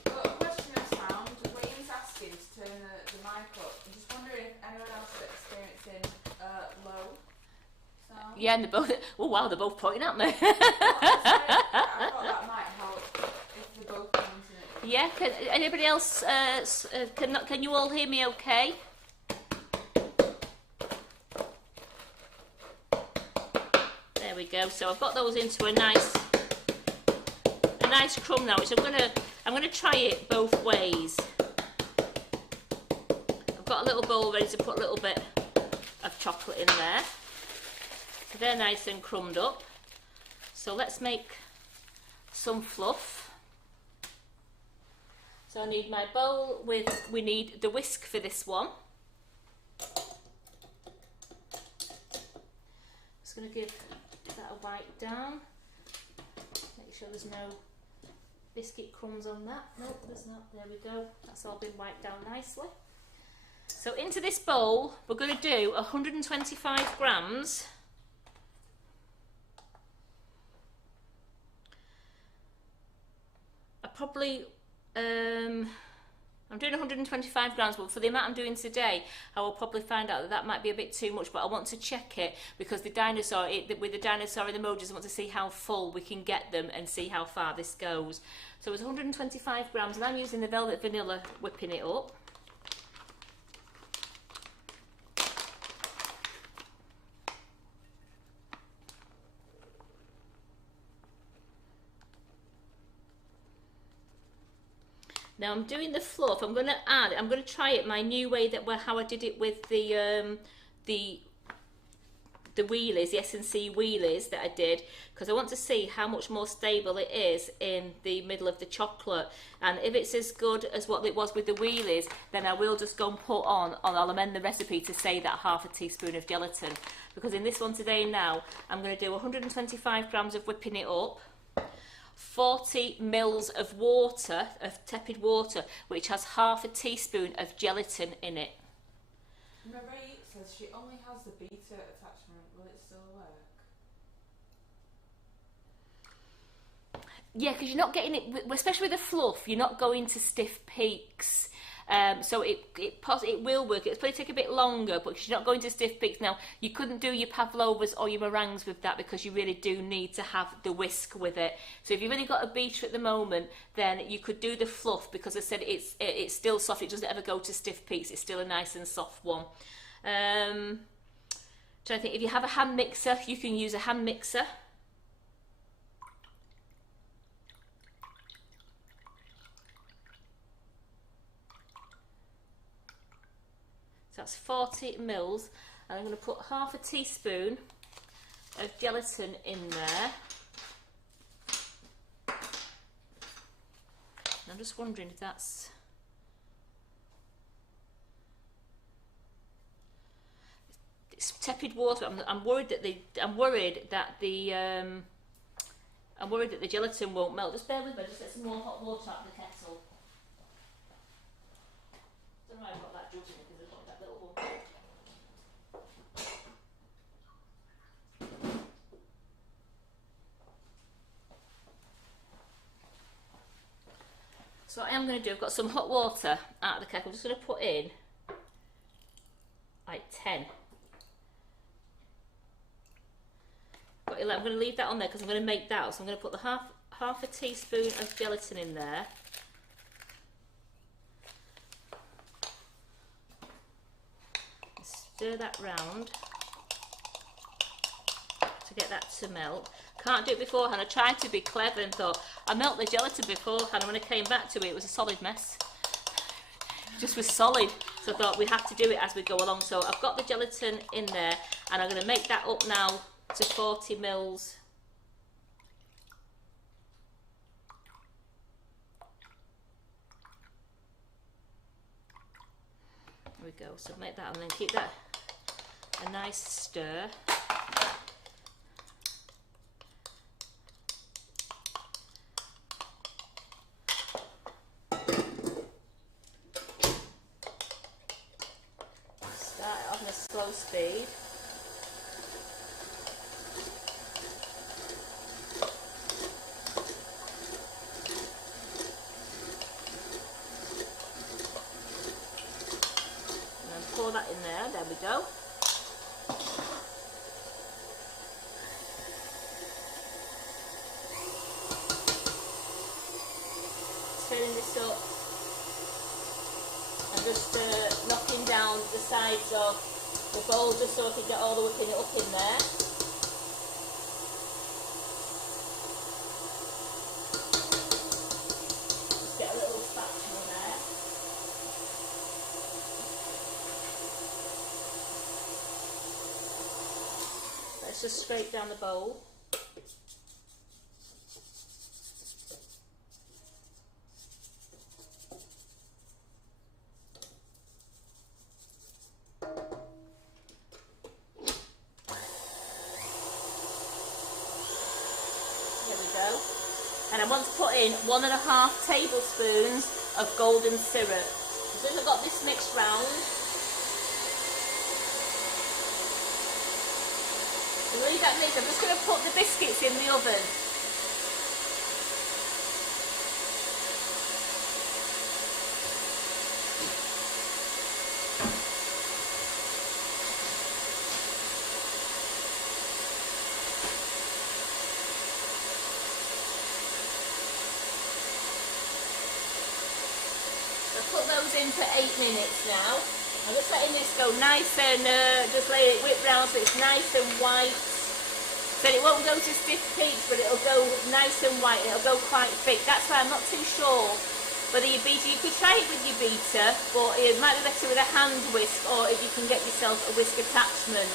Well, a question I found, Wayne's asking to turn the mic up. I'm just wondering if anyone else is experiencing low sound. Yeah, and they're both, oh wow, they're both pointing at me. I thought that might help if they're both using it. Yeah, can anybody else, can you all hear me okay? There we go. So I've got those into a nice crumb now, which I'm gonna try it both ways. I've got a little bowl ready to put a little bit of chocolate in there. So they're nice and crumbed up. So let's make some fluff. So I need my bowl with, we need the whisk for this one. Just going to give that a wipe down. Make sure there's no biscuit crumbs on that. Nope, there's not. There we go. That's all been wiped down nicely. So into this bowl, we're going to do 125 grams I'm doing 125 grams, but for the amount I'm doing today, I will probably find out that might be a bit too much, but I want to check it because with the dinosaur and the emojis, I want to see how full we can get them and see how far this goes. So it's 125 grams, and I'm using the velvet vanilla whipping it up. Now I'm doing the fluff. I'm going to try it my new way, how I did it with the wheelies, the S&C wheelies that I did, because I want to see how much more stable it is in the middle of the chocolate. And if it's as good as what it was with the wheelies, then I will just go and put on, I'll amend the recipe to say that half a teaspoon of gelatin. Because in this one today now, I'm going to do 125 grams of whipping it up, 40 mils of water, of tepid water, which has half a teaspoon of gelatin in it. Marie says she only has the beater attachment. Will it still work? Yeah, because you're not getting it, especially with the fluff, you're not going to stiff peaks. So it will work. It's probably take a bit longer, but you're not going to stiff peaks. Now, you couldn't do your pavlovas or your meringues with that because you really do need to have the whisk with it. So if you've only got a beater at the moment, then you could do the fluff because I said it's still soft. It doesn't ever go to stiff peaks. It's still a nice and soft one. Trying to think, if you have a hand mixer, you can use a hand mixer. So that's 40 mils, and I'm going to put half a teaspoon of gelatin in there. And I'm just wondering if that's... It's tepid water. I'm worried that the gelatin won't melt. Just bear with me. Just get some more hot water out of the kettle. I don't know why I've got that jug in it because I've got that little one. So what I am going to do, I've got some hot water out of the kettle. I'm just going to put in like 10. got 11. I'm going to leave that on there because I'm going to make that. So I'm going to put the half a teaspoon of gelatin in there. Stir that round to get that to melt. Can't do it beforehand. I tried to be clever and thought I melt the gelatin beforehand, and when I came back to it, it was a solid mess. It just was solid. So I thought we have to do it as we go along. So I've got the gelatin in there, and I'm going to make that up now to 40 mils. There we go. So make that and then keep that a nice stir. Start it off on a slow speed. And then pour that in there. There we go. Turning this up and just knocking down the sides of the bowl just so I can get all the whipping up in there. Just get a little spatula there. Let's just scrape down the bowl. And I want to put in 1.5 tablespoons of golden syrup. As soon as I've got this mixed round, and leave that mixed, I'm just going to put the biscuits in the oven. Put those in for 8 minutes now. I'm just letting this go nice and just let it whip round so it's nice and white. So it won't go to stiff peaks, but it'll go nice and white. It'll go quite thick. That's why I'm not too sure whether your beater. You could try it with your beater, but it might be better with a hand whisk, or if you can get yourself a whisk attachment.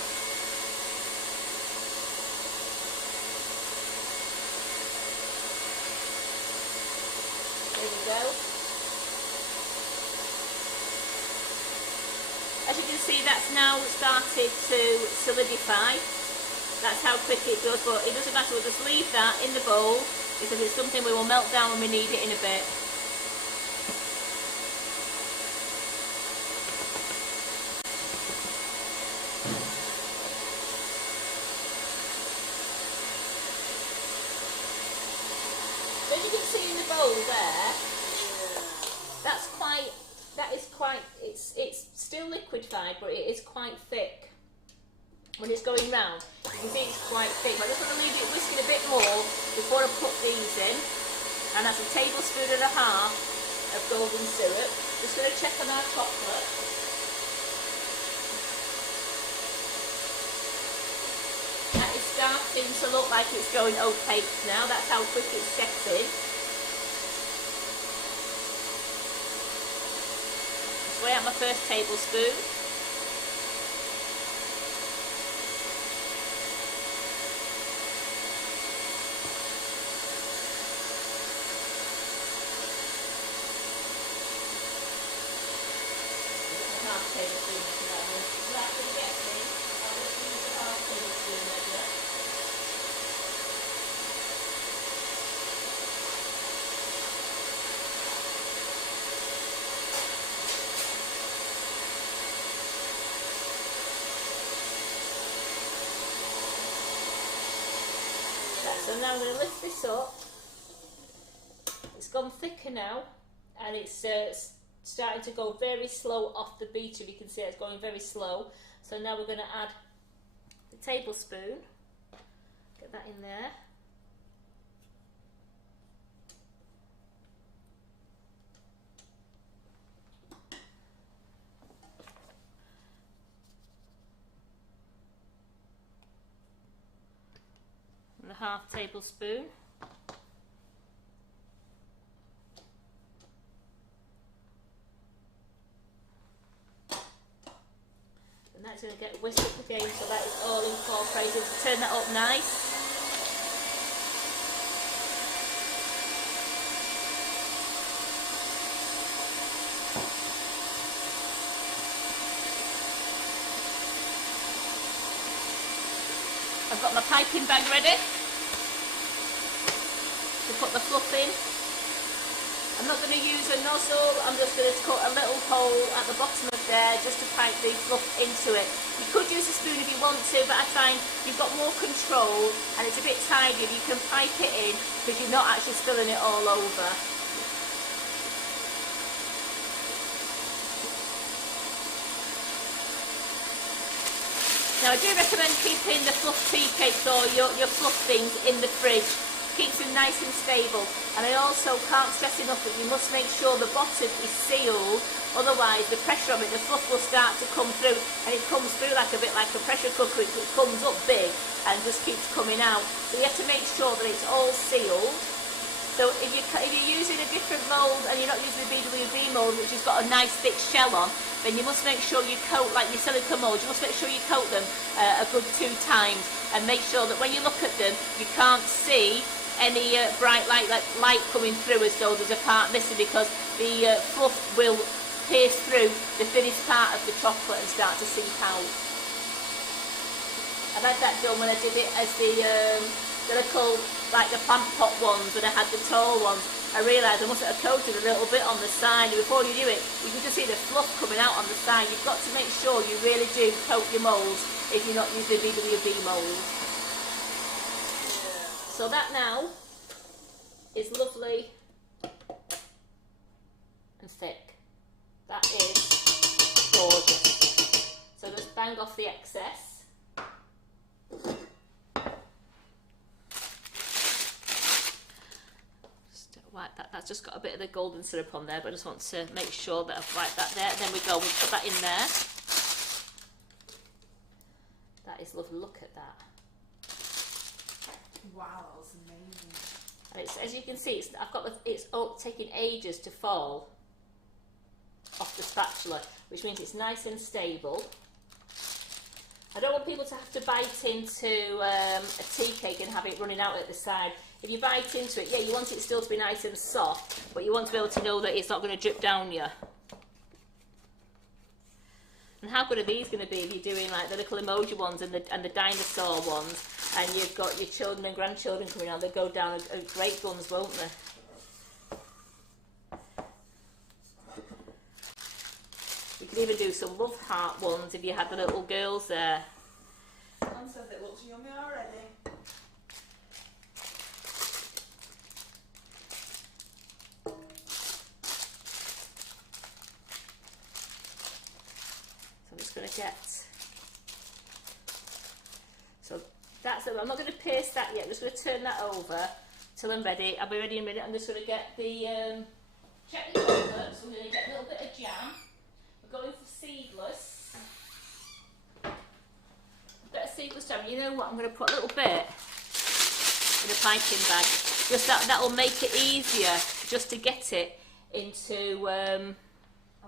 There we go. As you can see, that's now started to solidify. That's how quick it does, but it doesn't matter, we'll just leave that in the bowl because it's something we will melt down when we need it in a bit. So as you can see in the bowl there, it's still liquefied, but it is quite thick. When it's going round, you can see it's quite thick. But I just want to leave it whisking a bit more before I put these in. And that's 1.5 tablespoons of golden syrup. Just going to check on our chocolate. That is starting to look like it's going opaque now. That's how quick it's setting. Weigh out my first tablespoon. Half tablespoon of that one. So that will get me. I'll just use the half tablespoon measure. So now I'm going to lift this up. It's gone thicker now, and it's starting to go very slow off the beater. You can see it's going very slow. So now we're going to add the tablespoon. Get that in there. And a half tablespoon. And that's going to get whisked up again so that is all incorporated. Turn that up nice. I've got my piping bag ready to put the fluff in. I'm not going to use a nozzle, I'm just going to cut a little hole at the bottom of there just to pipe the fluff into it. You could use a spoon if you want to, but I find you've got more control and it's a bit tidier. You can pipe it in because you're not actually spilling it all over. Now I do recommend keeping the fluff tea cakes or your fluff things in the fridge. Keeps them nice and stable. And I also can't stress enough that you must make sure the bottom is sealed, otherwise the pressure of it, the fluff will start to come through, and it comes through like a bit like a pressure cooker. It comes up big and just keeps coming out. So you have to make sure that it's all sealed. So if you're using a different mould and you're not using the BWB mould, which has got a nice thick shell on, then you must make sure you coat, like your silicone mould, you must make sure you coat them a good 2 times, and make sure that when you look at them, you can't see any bright light coming through as though there's a part missing, because the fluff will pierce through the thinnest part of the chocolate and start to sink out. I've had that done when I did it as the little, like the plant pot ones, when I had the tall ones. I realised I must have coated a little bit on the side, and before you do it, you can just see the fluff coming out on the side. You've got to make sure you really do coat your moulds if you're not using the BWB mould. So that now is lovely and thick. That is gorgeous. So just bang off the excess. Wipe that. That's just got a bit of the golden syrup on there, but I just want to make sure that I've wiped that there. And then we go, we'll put that in there. That is lovely. Look at that. Wow, that was amazing. And it's, as you can see, it's taking ages to fall off the spatula, which means it's nice and stable. I don't want people to have to bite into a tea cake and have it running out at the side. If you bite into it, yeah, you want it still to be nice and soft, but you want to be able to know that it's not going to drip down you. And how good are these going to be if you're doing like the little emoji ones and the dinosaur ones, and you've got your children and grandchildren coming out? They'll go down a great guns, won't they? You could even do some love heart ones if you had the little girls there. Mum says it looks yummy already. So I'm just going to get... So that's it. I'm not going to paste that yet. I'm just going to turn that over till I'm ready. I'll be ready in a minute. I'm just going to get the check the chocolate. So I'm going to get a little bit of jam. We're going for seedless. Bit of seedless jam. You know what? I'm going to put a little bit in a piping bag. Just that will make it easier just to get it into. I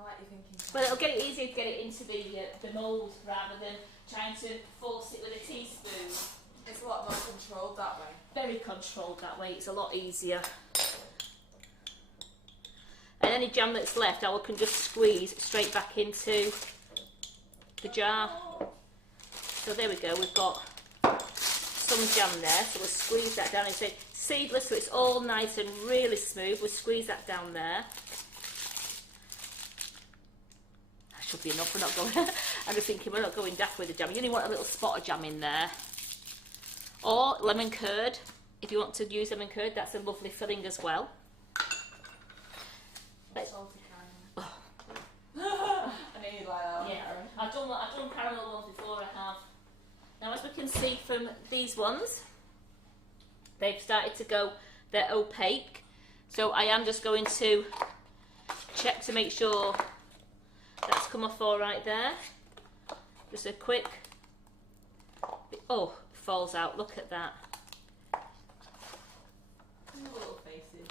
like you thinking. Well, it'll get it easier to get it into the mould rather than trying to force it with a teaspoon. It's a lot more controlled that way. Very controlled that way. It's a lot easier. And any jam that's left, I can just squeeze straight back into the jar. So there we go. We've got some jam there. So we'll squeeze that down into it. Seedless, so it's all nice and really smooth. We'll squeeze that down there. That should be enough. We're not going. I'm just thinking we're not going daft with the jam. You only want a little spot of jam in there, or lemon curd. If you want to use lemon curd, that's a lovely filling as well. Salty caramel. Oh. I knew you'd like that one. Yeah, I've done caramel ones before. I have. Now, as we can see from these ones, they've started to go, they're opaque. So I am just going to check to make sure that's come off all right there. Just a quick, oh, it falls out, look at that. Little faces.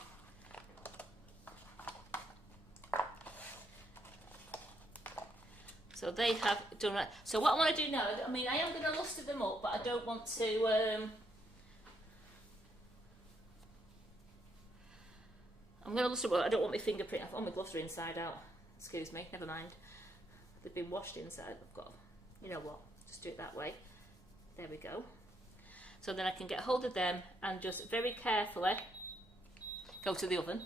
So they have done right. So what I want to do now, I mean, I am going to luster them up, but I don't want to, I'm going to luster them up, I don't want my fingerprint, oh, my gloves are inside out. Excuse me, never mind. They've been washed inside, I've got, you know what, just do it that way. There we go. So then I can get hold of them and just very carefully go to the oven.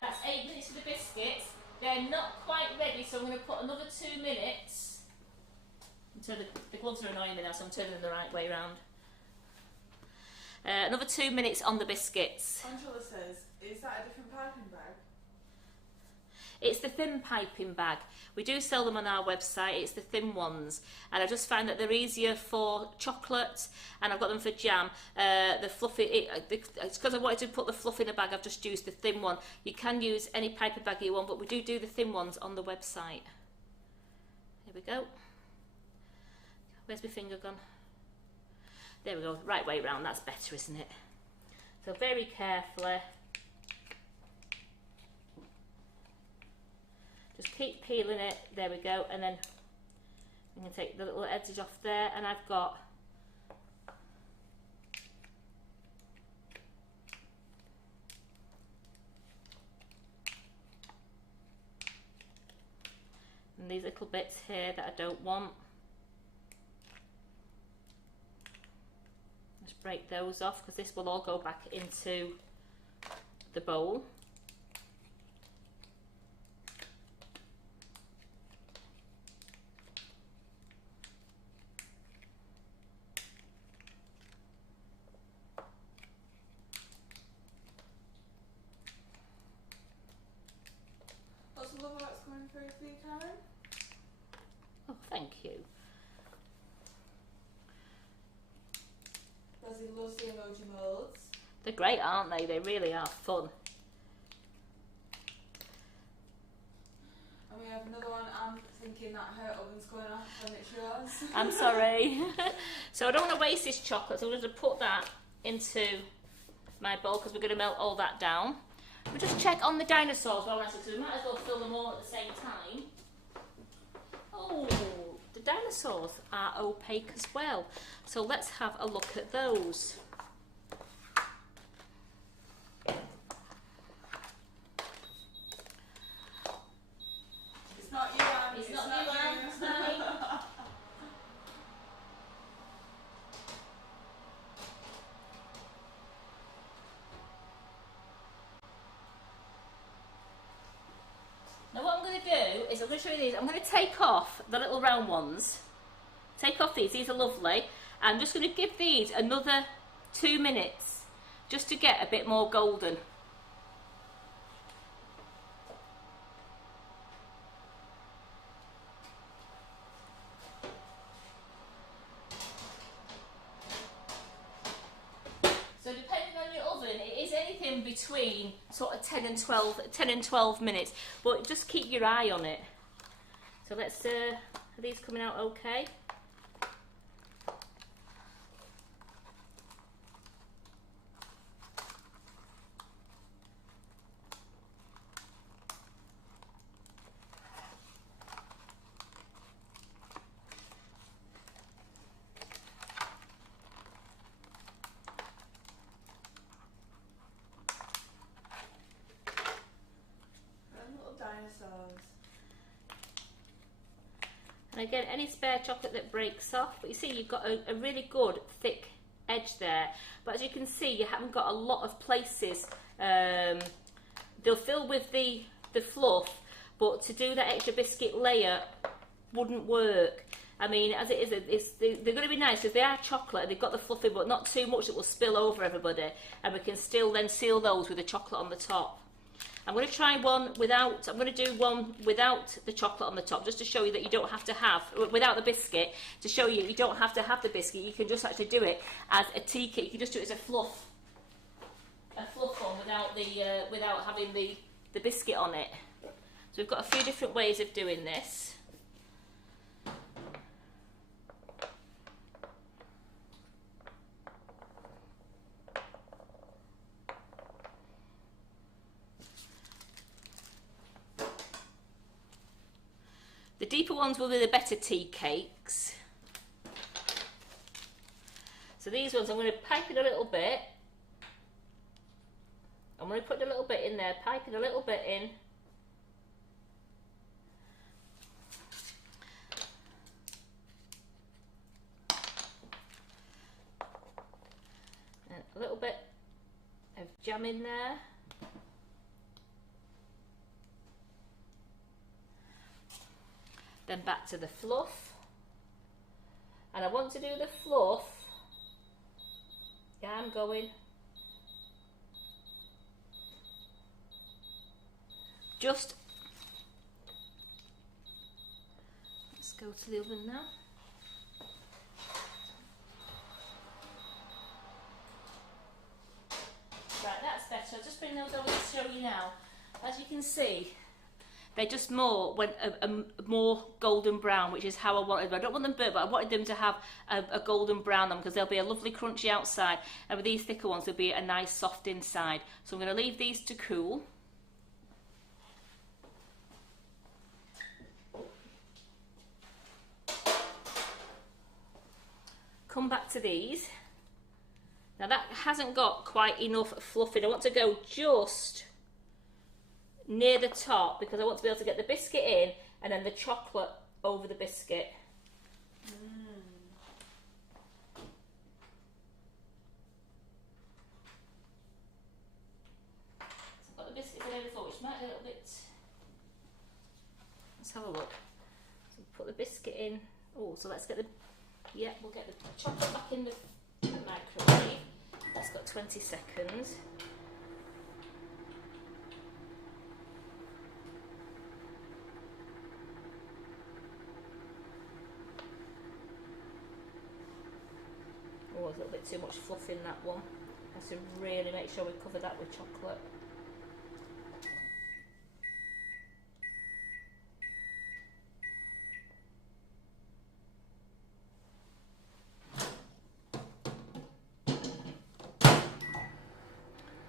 That's 8 minutes for the biscuits. They're not quite ready, so I'm going to put another 2 minutes. Until the gloves are annoying me now, so I'm turning them the right way around. Another 2 minutes on the biscuits. Angela says, is that a different piping bag? It's the thin piping bag. We do sell them on our website. It's the thin ones, and I just find that they're easier for chocolate, and I've got them for jam. The fluffy, it's because I wanted to put the fluff in a bag. I've just used the thin one. You can use any piping bag you want, but we do the thin ones on the website. Here we go. Where's my finger gone? There we go. Right way round. That's better, isn't it? So very carefully. Just keep peeling it, there we go, and then I'm going to take the little edges off there, and I've got and these little bits here that I don't want. Just break those off because this will all go back into the bowl. Oh, thank you. Rosie loves the emoji molds. They're great, aren't they? They really are fun. And we have another one. I'm thinking that her oven's going off when it's yours. I'm sorry. So I don't want to waste this chocolate, so I'm going to put that into my bowl because we're going to melt all that down. We'll just check on the dinosaurs while we're at it, because we might as well fill them all at the same time. Oh, the dinosaurs are opaque as well. So let's have a look at those. It's not you, Anne. It's not you, Anne. It's mine. Now what I'm going to do is I'm going to show you these. I'm going to take off the little round ones. Take off these are lovely. I'm just going to give these another 2 minutes just to get a bit more golden. So depending on your oven, it is anything between sort of 10 and 12 minutes, but just keep your eye on it. So let's, are these coming out okay? Dinosaurs. And again, any spare chocolate that breaks off, but you see you've got a really good thick edge there, but as you can see you haven't got a lot of places. They'll fill with the fluff, but to do that extra biscuit layer wouldn't work. I mean, as it is, they're going to be nice if they are chocolate, they've got the fluffy, but not too much that will spill over everybody, and we can still then seal those with the chocolate on the top. I'm going to try one without, I'm going to do one without the chocolate on the top, just to show you that you don't have to have, without the biscuit, to show you don't have to have the biscuit. You can just actually do it as a tea cake. You can just do it as a fluff one without having the biscuit on it. So we've got a few different ways of doing this. The deeper ones will be the better tea cakes. So these ones I'm going to pipe it a little bit. I'm going to put a little bit in there, pipe it a little bit in. And a little bit of jam in there. Then back to the fluff, and I want to do the fluff, yeah, I'm going, just, let's go to the oven now. Right, that's better. I'll just bring those over to show you now. As you can see, they're just more more golden brown, which is how I wanted them. I don't want them burnt, but I wanted them to have a golden brown them, because they'll be a lovely crunchy outside, and with these thicker ones they'll be a nice soft inside. So I'm going to leave these to cool. Come back to these. Now that hasn't got quite enough fluff in. I want to go just near the top, because I want to be able to get the biscuit in and then the chocolate over the biscuit. So I've got the biscuits in there before, which might be a little bit... Let's have a look. So put the biscuit in. Oh, so let's get the... Yeah, we'll get the chocolate back in the microwave. That's got 20 seconds. Oh, there's a little bit too much fluff in that one. I have to really make sure we cover that with chocolate.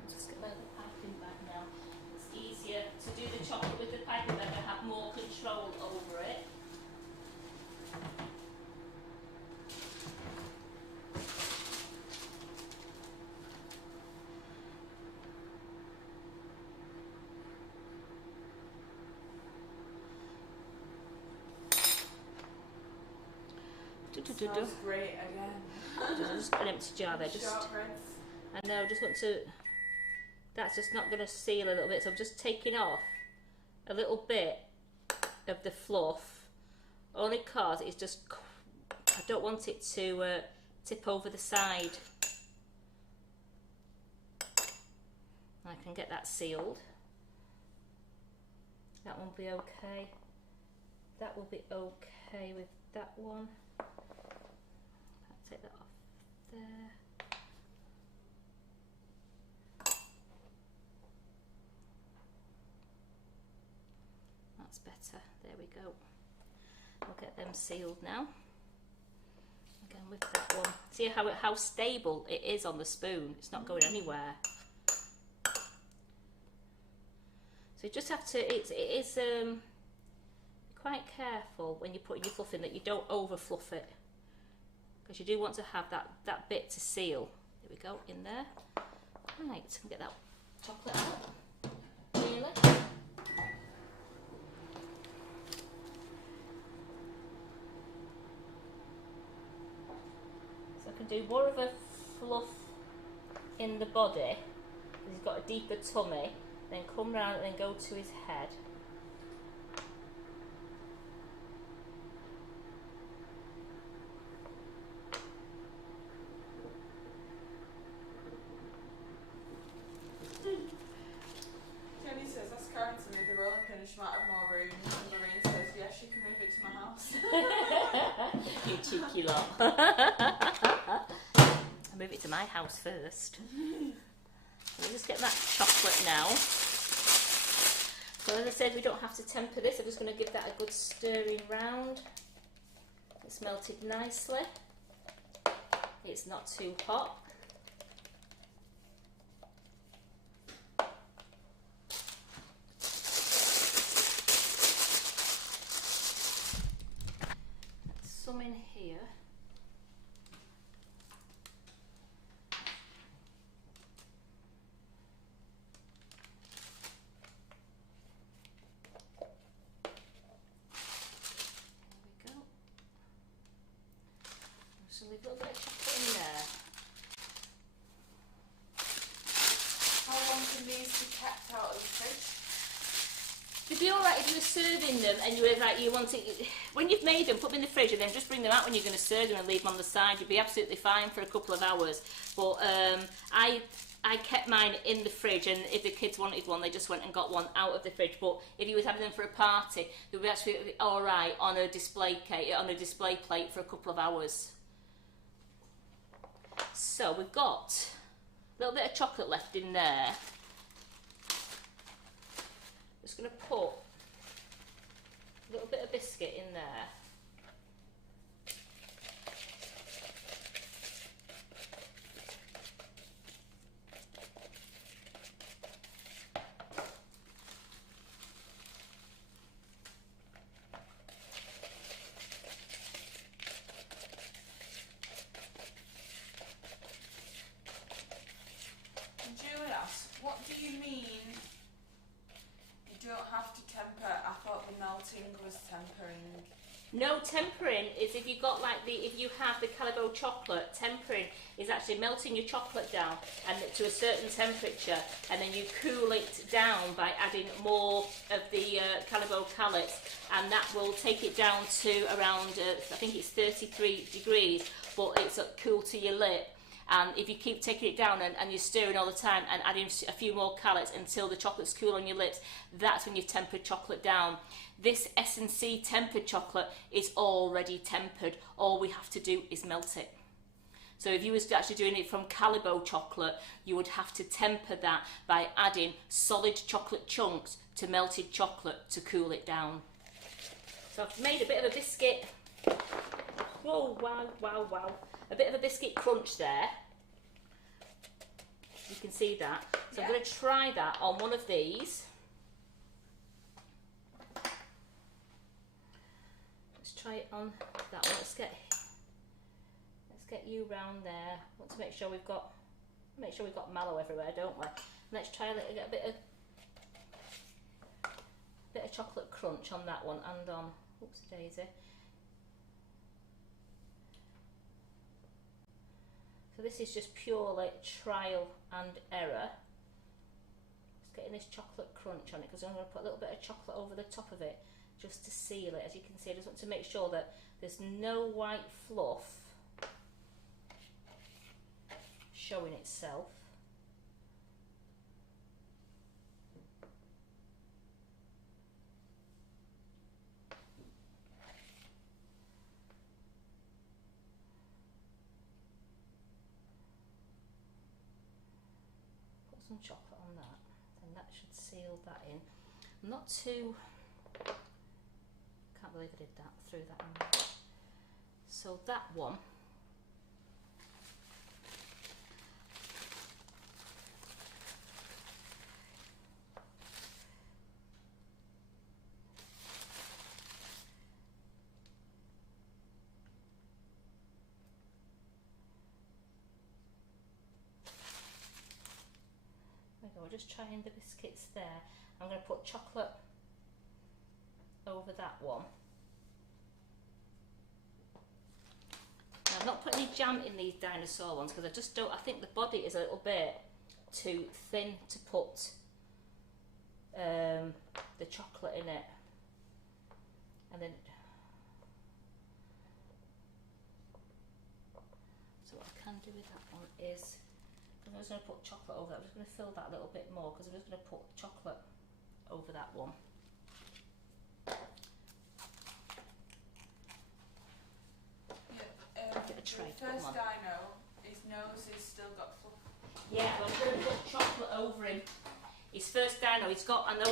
Just get that piping bag now. It's easier to do the chocolate with the piping bag and have more control over it. Smells great again. Just an empty jar there. I know, just want to. That's just not going to seal a little bit, so I'm just taking off a little bit of the fluff, only because it's just. I don't want it to tip over the side. I can get that sealed. That one will be okay. That will be okay with that one. Take that off there. That's better. There we go. We'll get them sealed now. Again with that one. See how stable it is on the spoon. It's not going anywhere. So you just have to. It is quite careful when you're putting your fluff in that you don't over fluff it, because you do want to have that bit to seal. There we go, in there. Right, get that chocolate out. Really. So I can do more of a fluff in the body, because he's got a deeper tummy, then come round and then go to his head. my house. You cheeky lot. I'll move it to my house first. We'll just get that chocolate now. So as I said, we don't have to temper this. I'm just going to give that a good stirring round. It's melted nicely. It's not too hot. Some in here. So we've got a bit of chocolate in there. How long can these be kept out of the fridge? They'd be alright if you were serving them and you were like, you want it, when you've made them, put them in the fridge and then just bring them out when you're going to serve them and leave them on the side. You'd be absolutely fine for a couple of hours. But I kept mine in the fridge, and if the kids wanted one, they just went and got one out of the fridge. But if you was having them for a party, they'd be absolutely alright on a display plate for a couple of hours. So we've got a little bit of chocolate left in there. Just going to put a little bit of biscuit in there. What do you mean you don't have to temper? I thought the melting was tempering. No, tempering is if you got like if you have the Calibo chocolate, tempering is actually melting your chocolate down and to a certain temperature, and then you cool it down by adding more of the Calibo callets, and that will take it down to around I think it's 33 degrees, but it's cool to your lip. And if you keep taking it down and you're stirring all the time and adding a few more callets until the chocolate's cool on your lips, that's when you've tempered chocolate down. This S&C tempered chocolate is already tempered. All we have to do is melt it. So if you was actually doing it from Calibo chocolate, you would have to temper that by adding solid chocolate chunks to melted chocolate to cool it down. So I've made a bit of a biscuit. Whoa, wow, wow, wow. A bit of a biscuit crunch there. You can see that. So I'm going to try that on one of these. Let's try it on that one. Let's get you round there. I want to make sure we've got mallow everywhere, don't we? Let's try get a bit of chocolate crunch on that one and on. Oopsie daisy. So this is just purely trial and error. Just getting this chocolate crunch on it because I'm going to put a little bit of chocolate over the top of it just to seal it. As you can see, I just want to make sure that there's no white fluff showing itself. Some chocolate on that, and that should seal that in. I'm not too, can't believe I did that, threw that in there. So that one, we're just trying the biscuits there. I'm going to put chocolate over that one. Now, I've not put any jam in these dinosaur ones because I just don't, I think the body is a little bit too thin to put the chocolate in it. And then, so what I can do with that one is, I'm just going to put chocolate over that. I'm just going to fill that a little bit more because I'm just going to put chocolate over that one. tray. The first dino, his nose has still got fluff. Yeah, well, I'm going to put chocolate over him. His first dino, I know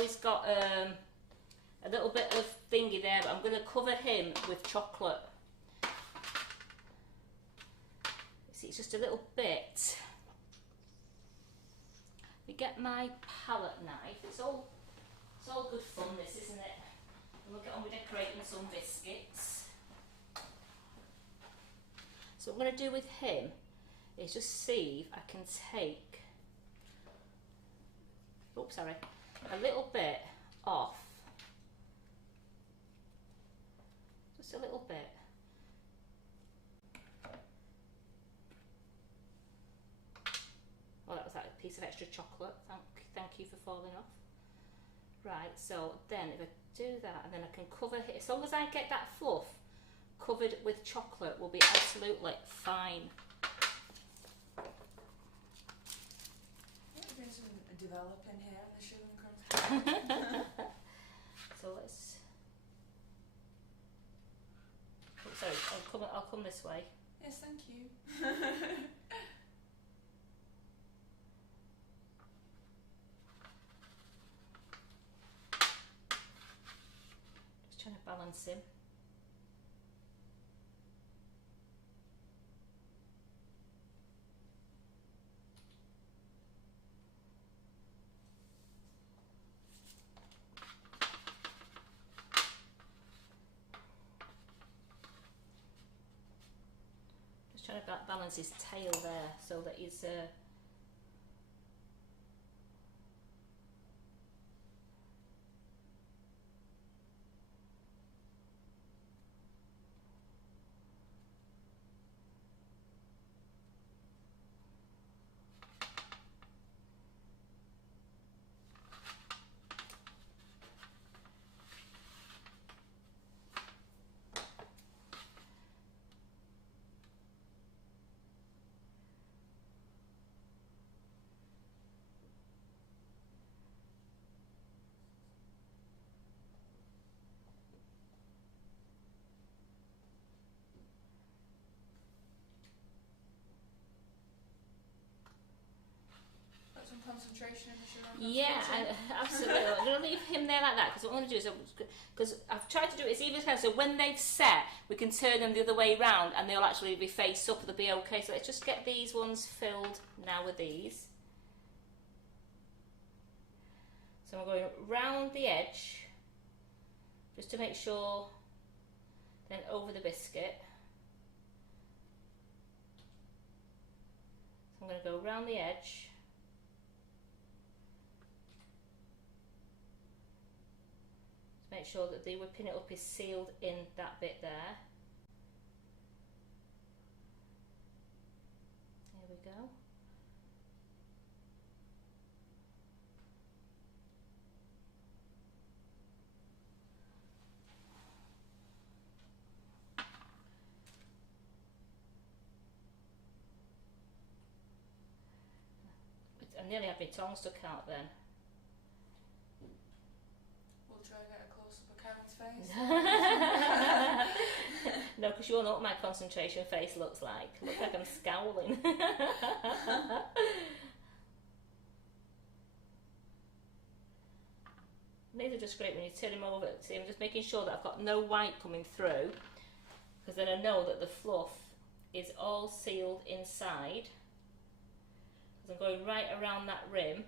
he's got a little bit of thingy there, but I'm going to cover him with chocolate. See, it's just a little bit. We get my palette knife. It's all good fun, this, isn't it? And we'll get on with decorating some biscuits. So what I'm going to do with him is just see if I can take, oops, sorry, a little bit off. Just a little bit. Well, that was that piece of extra chocolate. Thank you for falling off. Right, so then if I do that, and then I can cover it, as long as I get that fluff covered with chocolate, will be absolutely fine. There's been some developing here in the Sugar and Crumbs. So let's. Oh, sorry, I'll come this way. Yes, thank you. Just trying to balance him. Trying to balance his tail there so that he's just Concentration in the Sugar and Crumbs. yeah, absolutely. I'm going to leave him there like that because what I want to do is, because I've tried to do it as even as possible, so when they've set, we can turn them the other way round and they'll actually be face up, they'll be okay. So let's just get these ones filled now with these. So I'm going round the edge just to make sure, then over the biscuit. So I'm going to go round the edge. Make sure that the whipping it up is sealed in that bit there. There we go. I nearly had my tongue stuck out then. Try to get a close up of Karen's face. No, because you all know what my concentration face looks like. Looks like I'm scowling. These are just great when you turn them over. See, I'm just making sure that I've got no white coming through, because then I know that the fluff is all sealed inside. Because I'm going right around that rim.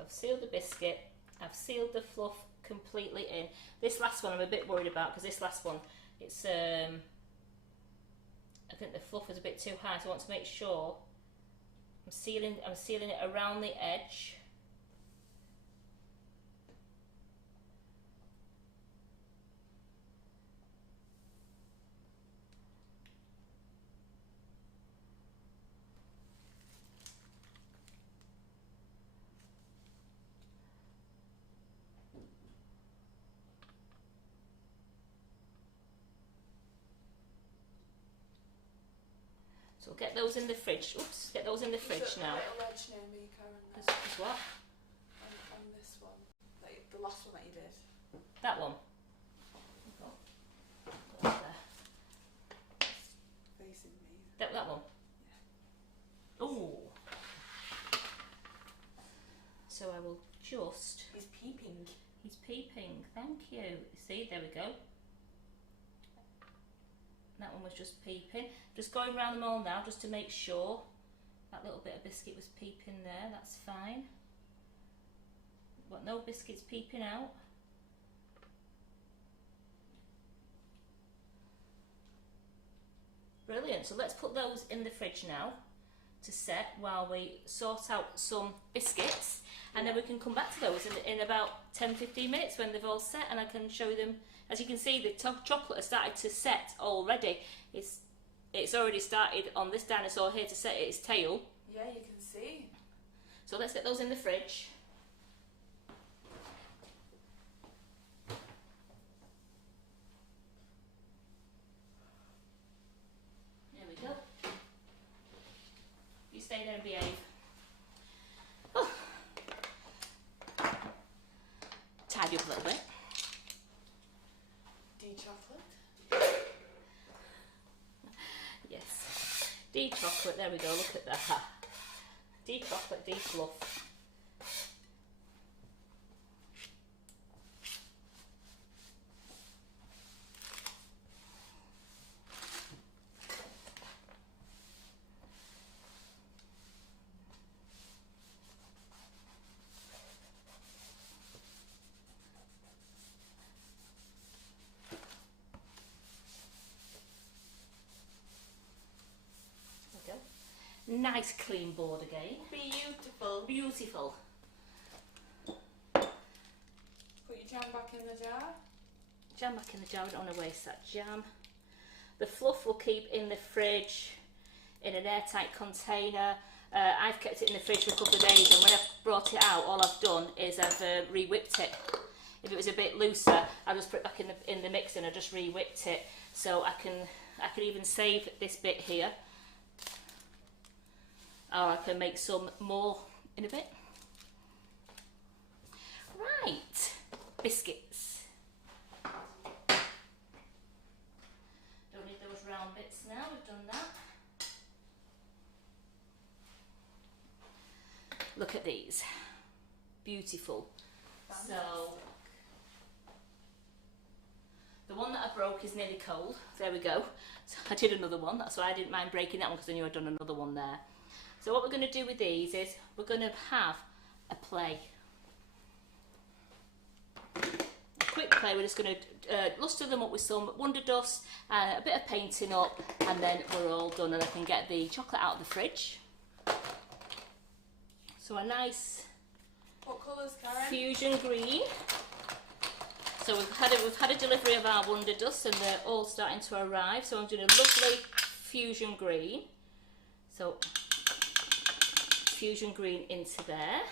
I've sealed the biscuit, I've sealed the fluff completely in. This last one I'm a bit worried about because this last one, it's I think the fluff is a bit too high, so I want to make sure I'm sealing it around the edge. So we'll get those in the fridge. Oops, get those in the fridge now. A little edge near me, Karen. As what? On this one, like the last one that you did. That one. Go there. Facing me. That one. Yeah. Ooh. So I will just. He's peeping. He's peeping. Thank you. See, there we go. That one was just peeping. Just going around them all now, just to make sure that little bit of biscuit was peeping there. That's fine. What? No biscuits peeping out. Brilliant. So let's put those in the fridge now to set while we sort out some biscuits, and then we can come back to those in about 10-15 minutes when they've all set, and I can show them. As you can see, the chocolate has started to set already. It's already started on this dinosaur here to set its tail. Yeah, you can see. So let's get those in the fridge. There we go. You stay there and behave. Oh. Tidy up a little bit. Chocolate. Yes. chocolate, there we go, look at that. Chocolate, fluff. Nice clean board again. Beautiful. Beautiful. Put your jam back in the jar. Jam back in the jar, we don't want to waste that jam. The fluff will keep in the fridge in an airtight container. I've kept it in the fridge for a couple of days, and when I've brought it out, all I've done is I've re-whipped it. If it was a bit looser, I just put it back in the mixer and I just re-whipped it. So I can even save this bit here. Or I can make some more in a bit. Right, biscuits. Don't need those round bits now, we've done that. Look at these, beautiful. Fantastic. So, the one that I broke is nearly cold, there we go. So I did another one, that's why I didn't mind breaking that one because I knew I'd done another one there. So what we're going to do with these is we're going to have a play. A quick play, we're just going to lustre them up with some Wonder Dust, a bit of painting up, and then we're all done and I can get the chocolate out of the fridge. So a nice what colours, Karen? fusion green. So we've had a delivery of our Wonder Dust and they're all starting to arrive. So I'm doing a lovely fusion green. So fusion green into there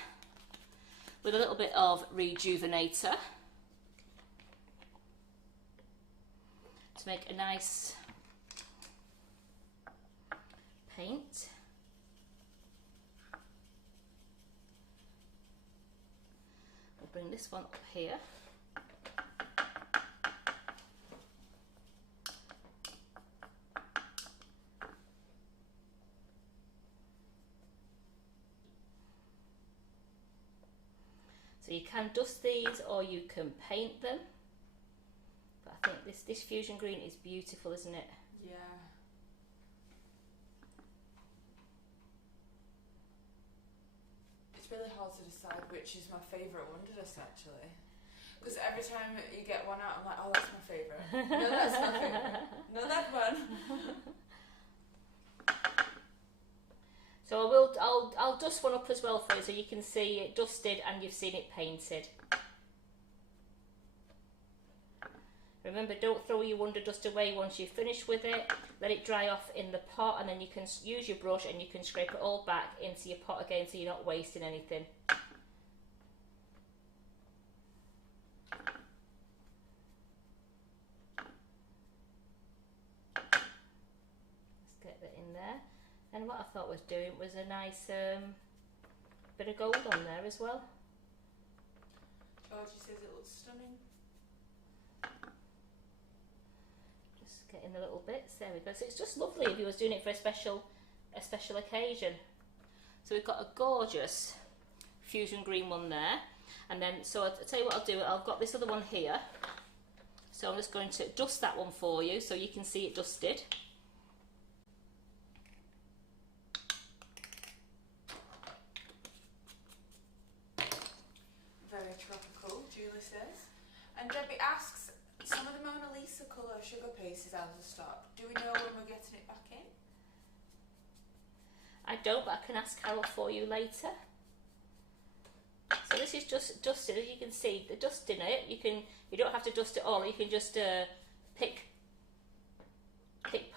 with a little bit of rejuvenator to make a nice paint. We'll bring this one up here. So you can dust these or you can paint them, but I think this fusion green is beautiful, isn't it? Yeah. It's really hard to decide which is my favourite Wonder Dust actually, because every time you get one out I'm like, oh, that's my favourite. No, that's my favourite. No, that one. So I'll dust one up as well for you so you can see it dusted and you've seen it painted. Remember, don't throw your Wonder Dust away once you've finished with it. Let it dry off in the pot and then you can use your brush and you can scrape it all back into your pot again so you're not wasting anything. Let's get that in there. And what I thought was doing was a nice bit of gold on there as well. Georgie says it looks stunning. Just getting the little bits, there we go. So it's just lovely if you was doing it for a special occasion. So we've got a gorgeous fusion green one there. And then, so I'll tell you what I'll do, I've got this other one here. So I'm just going to dust that one for you so you can see it dusted. Very tropical, Julie says. And Debbie asks, some of the Mona Lisa colour sugar paste is out of stock. Do we know when we're getting it back in? I don't, but I can ask Carol for you later. So this is just dusted, as you can see, the dust in it. You don't have to dust it all. You can just pick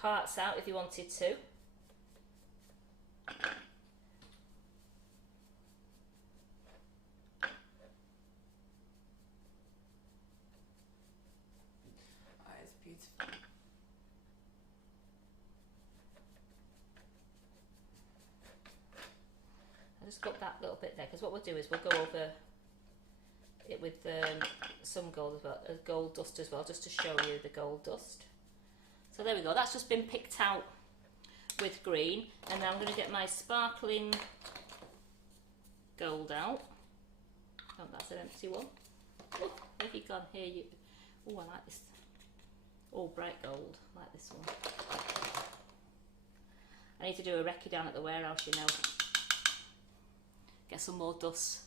parts out if you wanted to. Oh, it's beautiful. I just got that little bit there because what we'll do is we'll go over it with some gold as well, gold dust as well, just to show you the gold dust. So there we go. That's just been picked out with green, and now I'm going to get my sparkling gold out. Oh, that's an empty one. Oh, where have you gone? Here you. Oh, I like this. Oh, bright gold. I like this one. I need to do a recce down at the warehouse, you know. Get some more dust.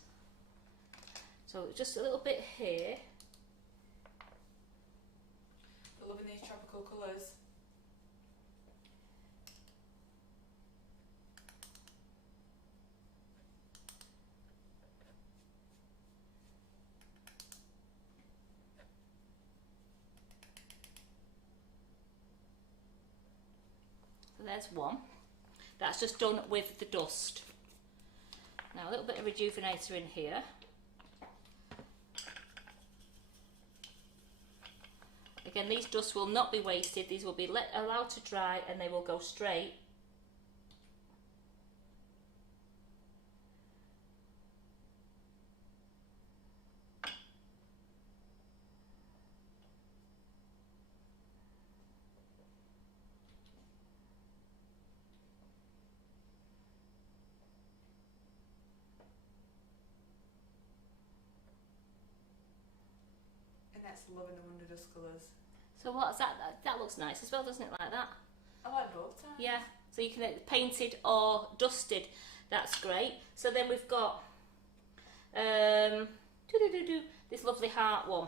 So just a little bit here. We're loving these tropical colours. So there's one. That's just done with the dust. Now a little bit of rejuvenator in here. Again, these dusts will not be wasted. These will be allowed to dry and they will go straight. And that's loving the Wonder Dust colours. So what's that? That looks nice as well, doesn't it? Like that. I like both types. Yeah. So you can painted or dusted. That's great. So then we've got this lovely heart one.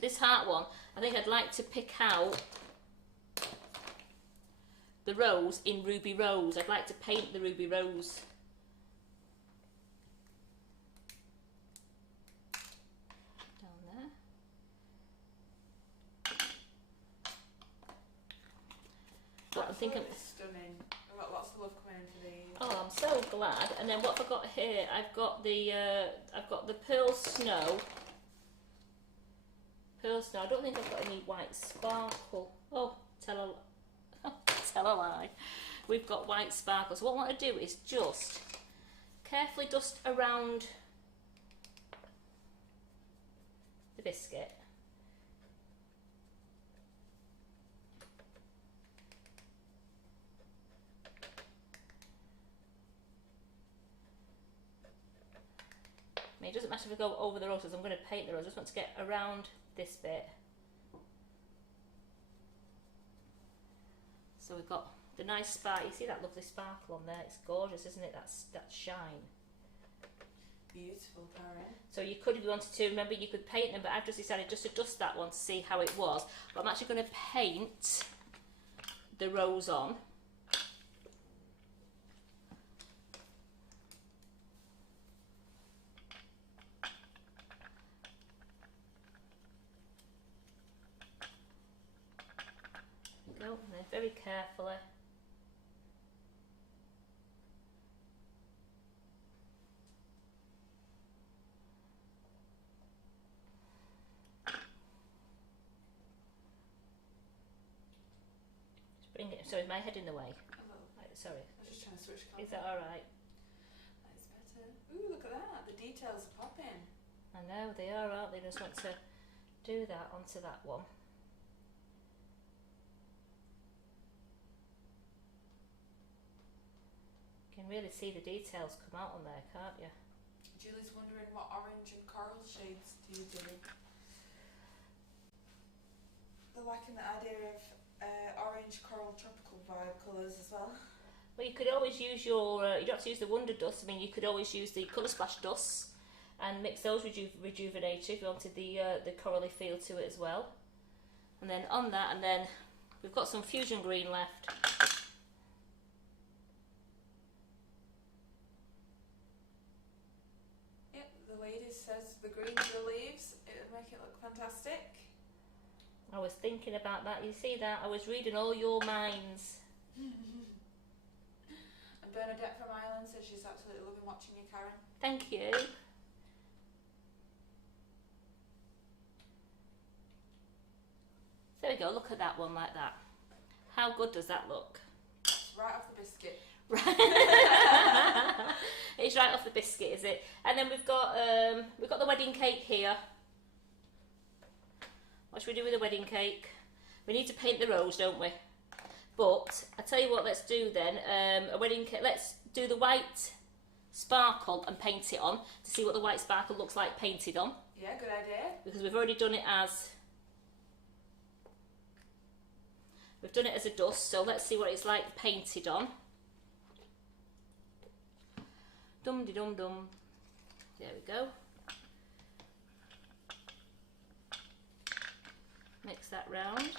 This heart one, I think I'd like to pick out the rose in Ruby Rose. I'd like to paint the Ruby Rose. I think it's stunning. I've got lots of love coming into these. Oh, I'm so glad. And then what have I got here? I've got the pearl snow. Pearl snow. I don't think I've got any white sparkle. Oh, tell a lie. We've got white sparkle. So what I want to do is just carefully dust around the biscuit. It doesn't matter if I go over the roses, I'm going to paint the rose. I just want to get around this bit. So we've got the nice sparkle. You see that lovely sparkle on there? It's gorgeous, isn't it? That shine. Beautiful, Karen. So you could, if you wanted to, remember you could paint them, but I've just decided just to dust that one to see how it was. But I'm actually going to paint the rose on. And then very carefully just Bring it. Sorry, my head in the way. A little. Right, sorry. I was just trying to switch camera. Is that all right? That is better. Ooh, look at that. The details are popping. I know they are, aren't they? Just want to do that onto that one. You can really see the details come out on there, can't you? Julie's wondering what orange and coral shades do you do? They're liking the idea of orange coral tropical vibe colours as well. Well, you could always use your, you don't have to use the Wonder Dust. I mean, you could always use the Colour Splash Dust and mix those rejuvenator if you wanted the corally feel to it as well. And then on that, and then we've got some Fusion Green left. Yep, the lady says the green of the leaves, it would make it look fantastic. I was thinking about that. You see that? I was reading all your minds. And Bernadette from Ireland says she's absolutely loving watching you, Karen. Thank you. There we go, look at that one like that. How good does that look? It's right off the biscuit. It's right off the biscuit, is it? And then we've got the wedding cake here. What should we do with the wedding cake? We need to paint the rose, don't we? But I tell you what, let's do then a wedding cake. Let's do the white sparkle and paint it on to see what the white sparkle looks like painted on. Yeah, good idea. Because we've already done it as a dust, so let's see what it's like painted on. Dum de dum dum. There we go. Mix that round.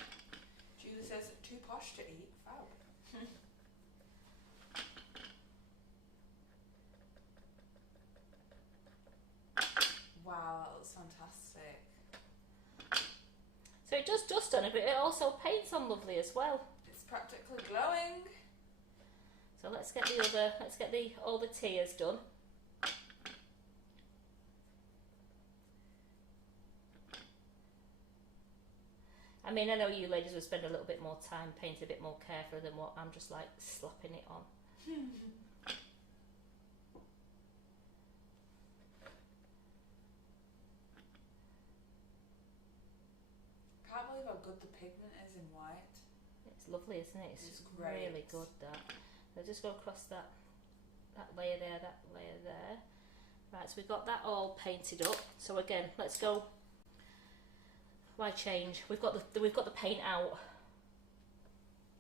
Julie says too posh to eat. Wow. Wow, that looks fantastic. So it does dust on it, but it also paints on lovely as well. It's practically glowing. So let's get all the tiers done. I mean, I know you ladies would spend a little bit more time painting a bit more carefully than what I'm just like slapping it on. Can't believe how good the pigment is in white. It's lovely, isn't it? It's great. Really good, that. So just go across that layer there, that layer there. Right, so we've got that all painted up. So again, let's go. Why change? We've got the paint out.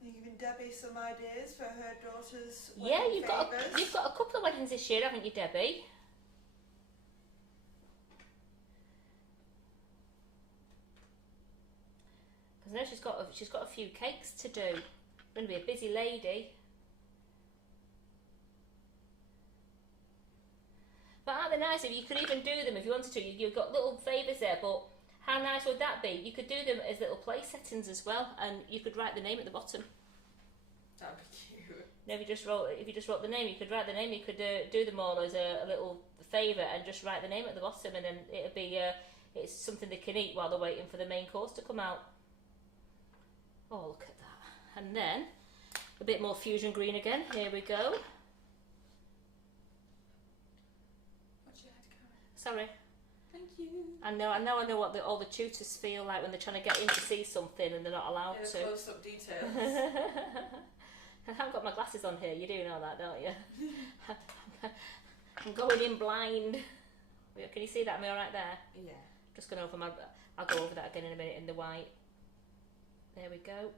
You're giving Debbie some ideas for her daughter's Yeah, wedding you've got favours. a couple of weddings this year, haven't you, Debbie? Because I know she's got a few cakes to do. Going to be a busy lady. But aren't they nice? If you could even do them if you wanted to. You've got little favours there, but how nice would that be? You could do them as little place settings as well, and you could write the name at the bottom. That'd be cute. Now, if you just wrote the name, you could write the name. You could do them all as a little favour and just write the name at the bottom, and then it'd be it's something they can eat while they're waiting for the main course to come out. Oh, look at that! And then a bit more fusion green again. Here we go. What's your head, Karen? Sorry. Thank you. I know what all the tutors feel like when they're trying to get in to see something and they're not allowed to. Close-up details. I haven't got my glasses on here. You do know that, don't you? I'm going in blind. Can you see that? Am I all right there? Yeah. Just going over my. I'll go over that again in a minute in the white. There we go.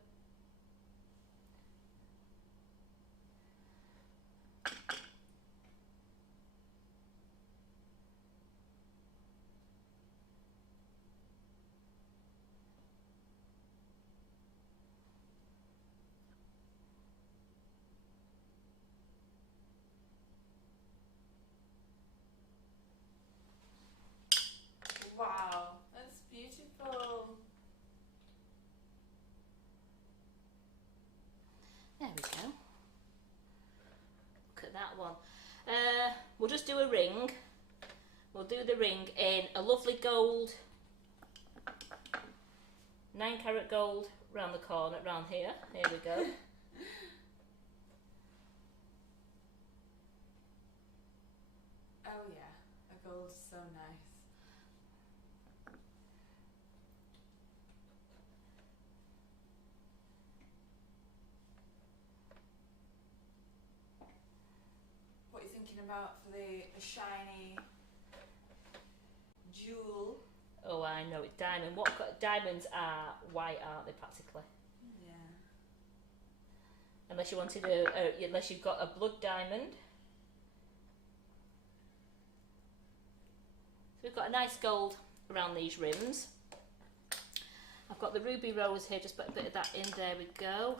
Wow, that's beautiful. There we go. Look at that one. We'll just do a ring. We'll do the ring in a lovely gold, 9 carat gold round the corner, round here. Here we go. gold is so nice. What are you thinking about for the shiny jewel? Oh, I know it. Diamond. Diamonds are white, aren't they? Practically. Yeah. Unless you wanted unless you've got a blood diamond. So we've got a nice gold around these rims. I've got the ruby rose here, just put a bit of that in, there we go.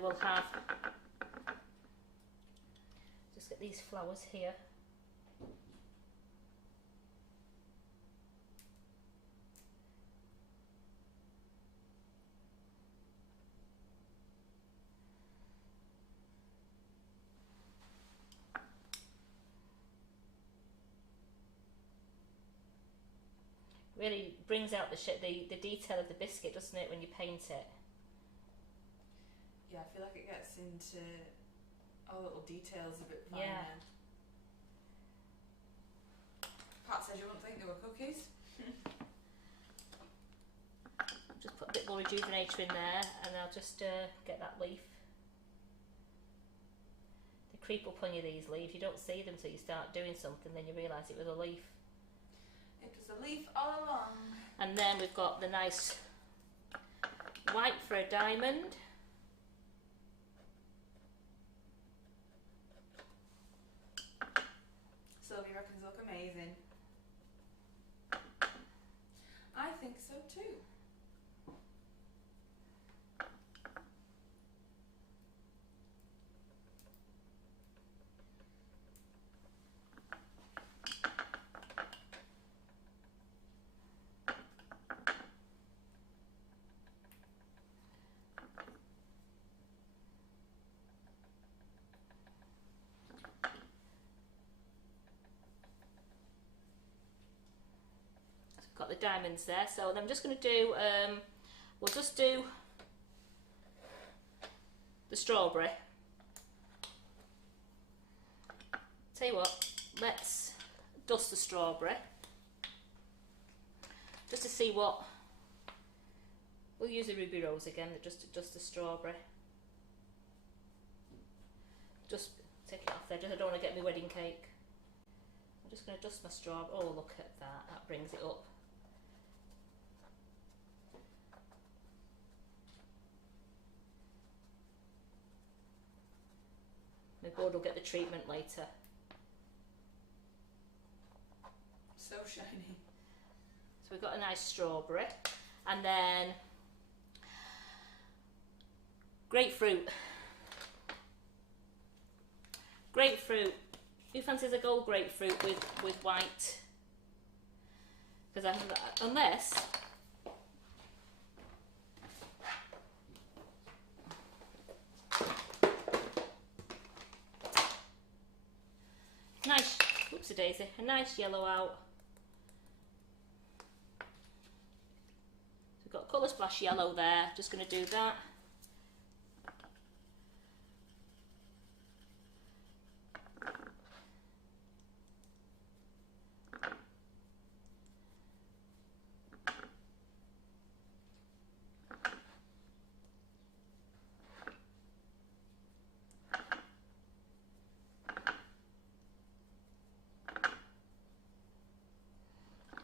We'll have, just get these flowers here. Really brings out the detail of the biscuit, doesn't it, when you paint it? Yeah, I feel like it gets into all little details a bit finer. Yeah. Pat said you wouldn't think they were cookies. Just put a bit more rejuvenator in there, and I'll just get that leaf. They creep up on you, these leaves. You don't see them till you start doing something, then you realise it was a leaf. It was a leaf all along. And then we've got the nice white for a diamond. Sylvie reckons they look amazing. I think so too. Got the diamonds there, so I'm just going to do, we'll just do the strawberry. Tell you what, let's dust the strawberry, just to see what, we'll use the ruby rose again, just to dust the strawberry. Just take it off there, I don't want to get my wedding cake. I'm just going to dust my strawberry. Oh, look at that, that brings it up. My board will get the treatment later. So shiny. So we've got a nice strawberry, and then grapefruit. Grapefruit. Who fancies a gold grapefruit with white? Because unless nice, whoopsie daisy, a nice yellow out. So we've got colour splash yellow there, just going to do that.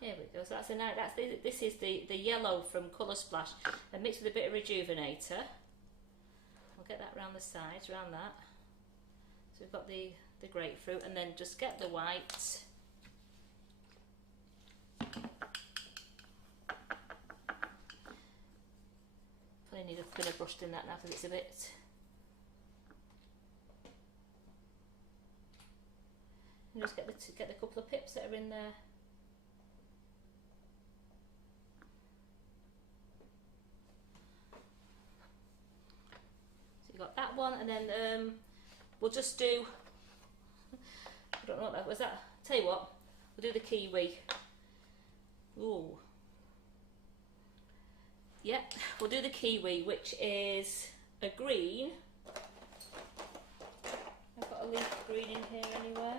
Here we go. So that's a nice. This is the yellow from Colour Splash, and mixed with a bit of rejuvenator. We'll get that round the sides, around that. So we've got the grapefruit, and then just get the white. Probably need a thinner brush than that now because it's a bit. And just get the couple of pips that are in there. Got that one, and then we'll just do, I don't know what that was. That, tell you what, we'll do the kiwi. Ooh, yeah, we'll do the kiwi, which is a green. I've got a leaf green in here anywhere.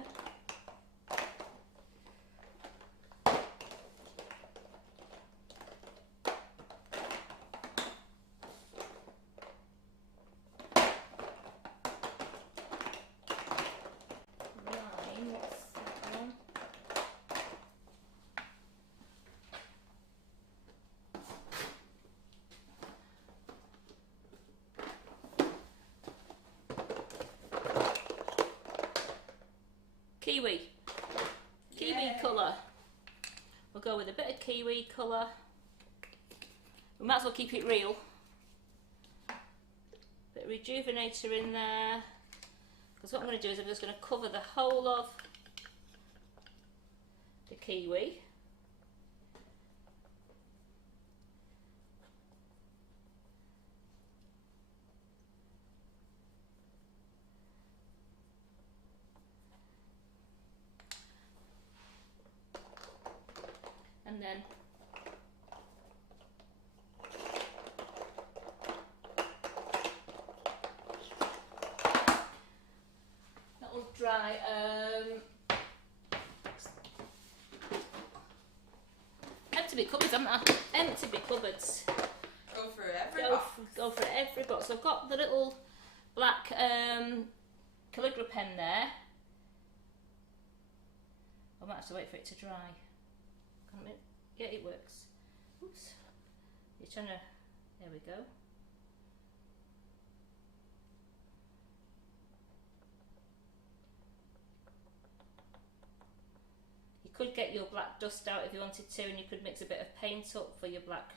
kiwi colour. We'll go with a bit of kiwi colour. We might as well keep it real. Bit of rejuvenator in there. Because what I'm going to do is I'm just going to cover the whole of the kiwi. And then that will dry. Empty my cupboards, haven't I? Empty my cupboards. Go through every box. Go for every box. So I've got the little black calligraphy pen there. I might have to wait for it to dry. Can't it? Yeah, it works. Oops. You're trying to. There we go. You could get your black dust out if you wanted to, and you could mix a bit of paint up for your black.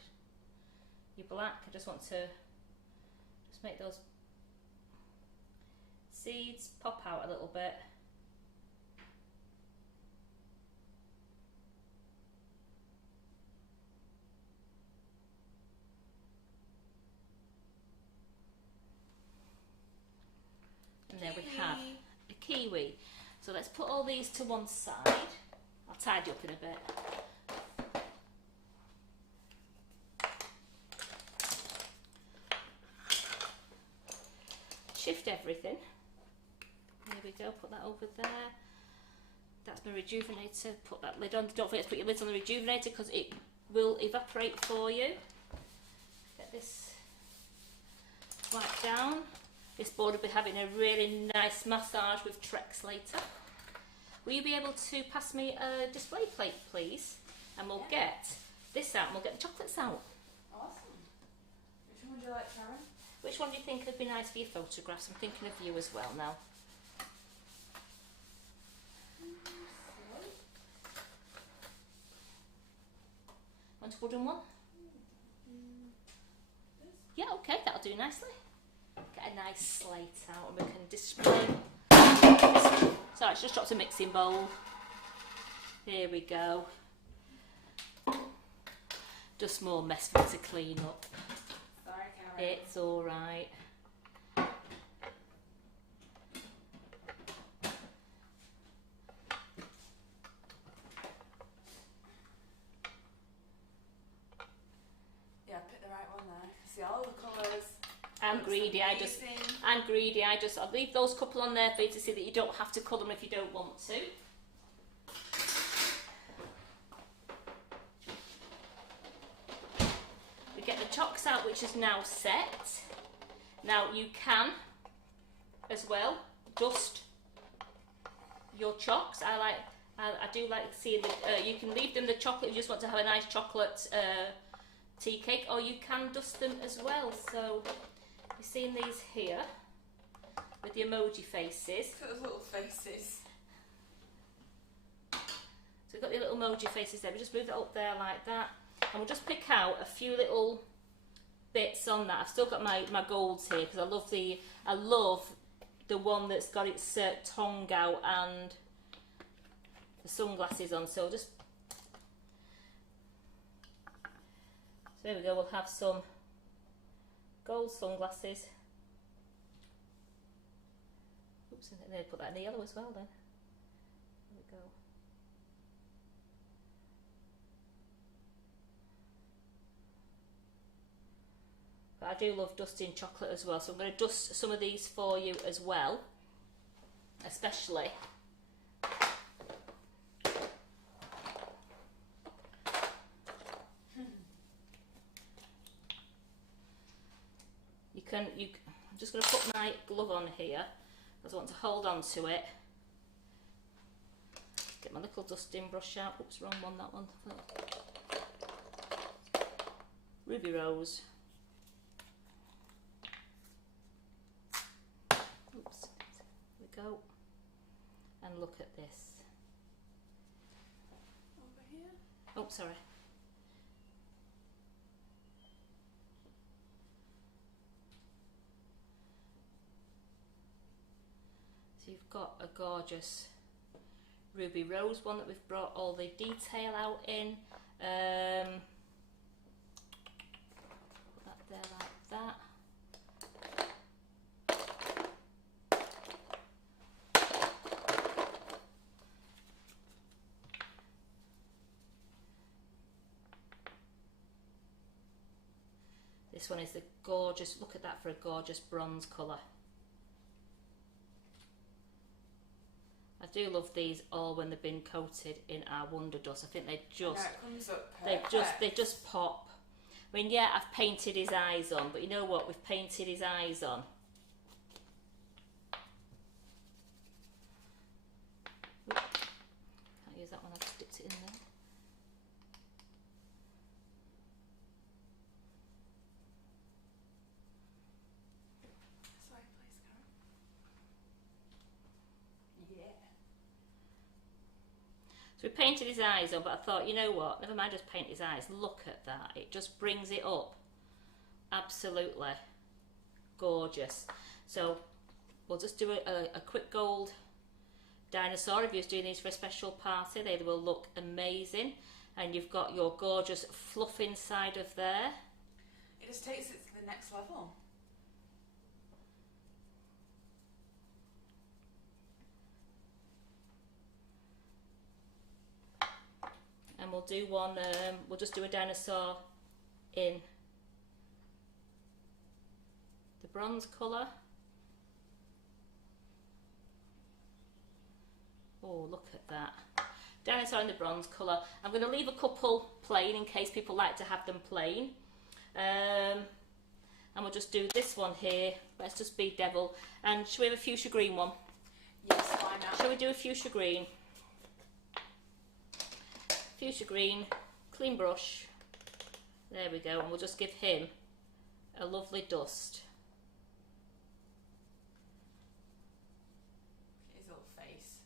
I just want to just make those seeds pop out a little bit. And there we have a kiwi. So let's put all these to one side. I'll tidy up in a bit. Shift everything. There we go, put that over there. That's my rejuvenator. Put that lid on. Don't forget to put your lid on the rejuvenator because it will evaporate for you. Get this wiped down. This board will be having a really nice massage with Trex later. Will you be able to pass me a display plate, please? And we'll get this out and we'll get the chocolates out. Awesome. Which one would you like, Karen? Which one do you think would be nice for your photographs? I'm thinking of you as well now. Want a wooden one? Yeah, okay, that'll do nicely. Get a nice slate out and we can display. Sorry, it's just dropped a mixing bowl. Here we go. Just more mess for me to clean up. Sorry, Karen. It's alright. Yeah, pick the right one there. See all the colours. I'm greedy, I'll leave those couple on there for you to see that you don't have to colour them if you don't want to. We get the chocks out, which is now set. Now you can, as well, dust your chocks. I do like seeing that you can leave them the chocolate if you just want to have a nice chocolate tea cake, or you can dust them as well. So you've seen these here with the emoji faces. Look at those little faces. So we've got the little emoji faces there. We just move that up there like that, and we'll just pick out a few little bits on that. I've still got my golds here because I love the one that's got its tongue out and the sunglasses on. So there we go. We'll have some gold sunglasses. Oops, and then put that in the yellow as well then. There we go. But I do love dusting chocolate as well, so I'm going to dust some of these for you as well, especially. I'm just going to put my glove on here because I want to hold on to it. Get my little dusting brush out. Oops, wrong one, that one. Ruby Rose. Oops, there we go. And look at this. Over here. Oh, sorry. So you've got a gorgeous ruby rose one that we've brought all the detail out in. Put that there like that. This one is the gorgeous, look at that for a gorgeous bronze colour. I do love these all when they've been coated in our Wonder Dust. I think they just, it comes up perfect. they just pop. I mean, yeah, I've painted his eyes on, but you know what? We've painted his eyes on. Oop, can't use that one. I've just dipped it in there. Sorry, please, Karen. Yeah. So we painted his eyes on, but I thought, you know what, never mind just paint his eyes, look at that, it just brings it up. Absolutely gorgeous. So we'll just do a quick gold dinosaur. If you're doing these for a special party, they will look amazing. And you've got your gorgeous fluff inside of there. It just takes it to the next level. And we'll do one, we'll just do a dinosaur in the bronze colour. Oh, look at that. Dinosaur in the bronze colour. I'm going to leave a couple plain in case people like to have them plain. And we'll just do this one here. Let's just be devil. And shall we have a fuchsia green one? Yes, why not? Shall we do a fuchsia green? Fuchsia green, clean brush, there we go, and we'll just give him a lovely dust. His little face.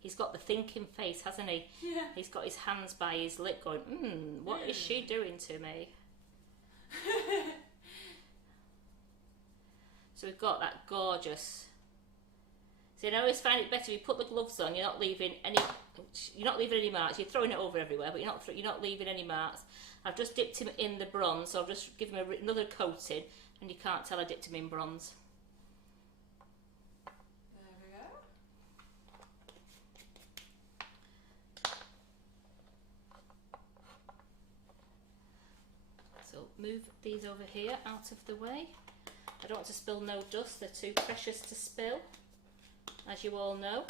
He's got the thinking face, hasn't he? Yeah. He's got his hands by his lip going, what is she doing to me? So we've got that gorgeous. So I always find it better if you put the gloves on. You're not leaving any marks. You're throwing it over everywhere, but you're not leaving any marks. I've just dipped him in the bronze, so I'll just give him another coating, and you can't tell I dipped him in bronze. There we go. So move these over here out of the way. I don't want to spill no dust. They're too precious to spill, as you all know.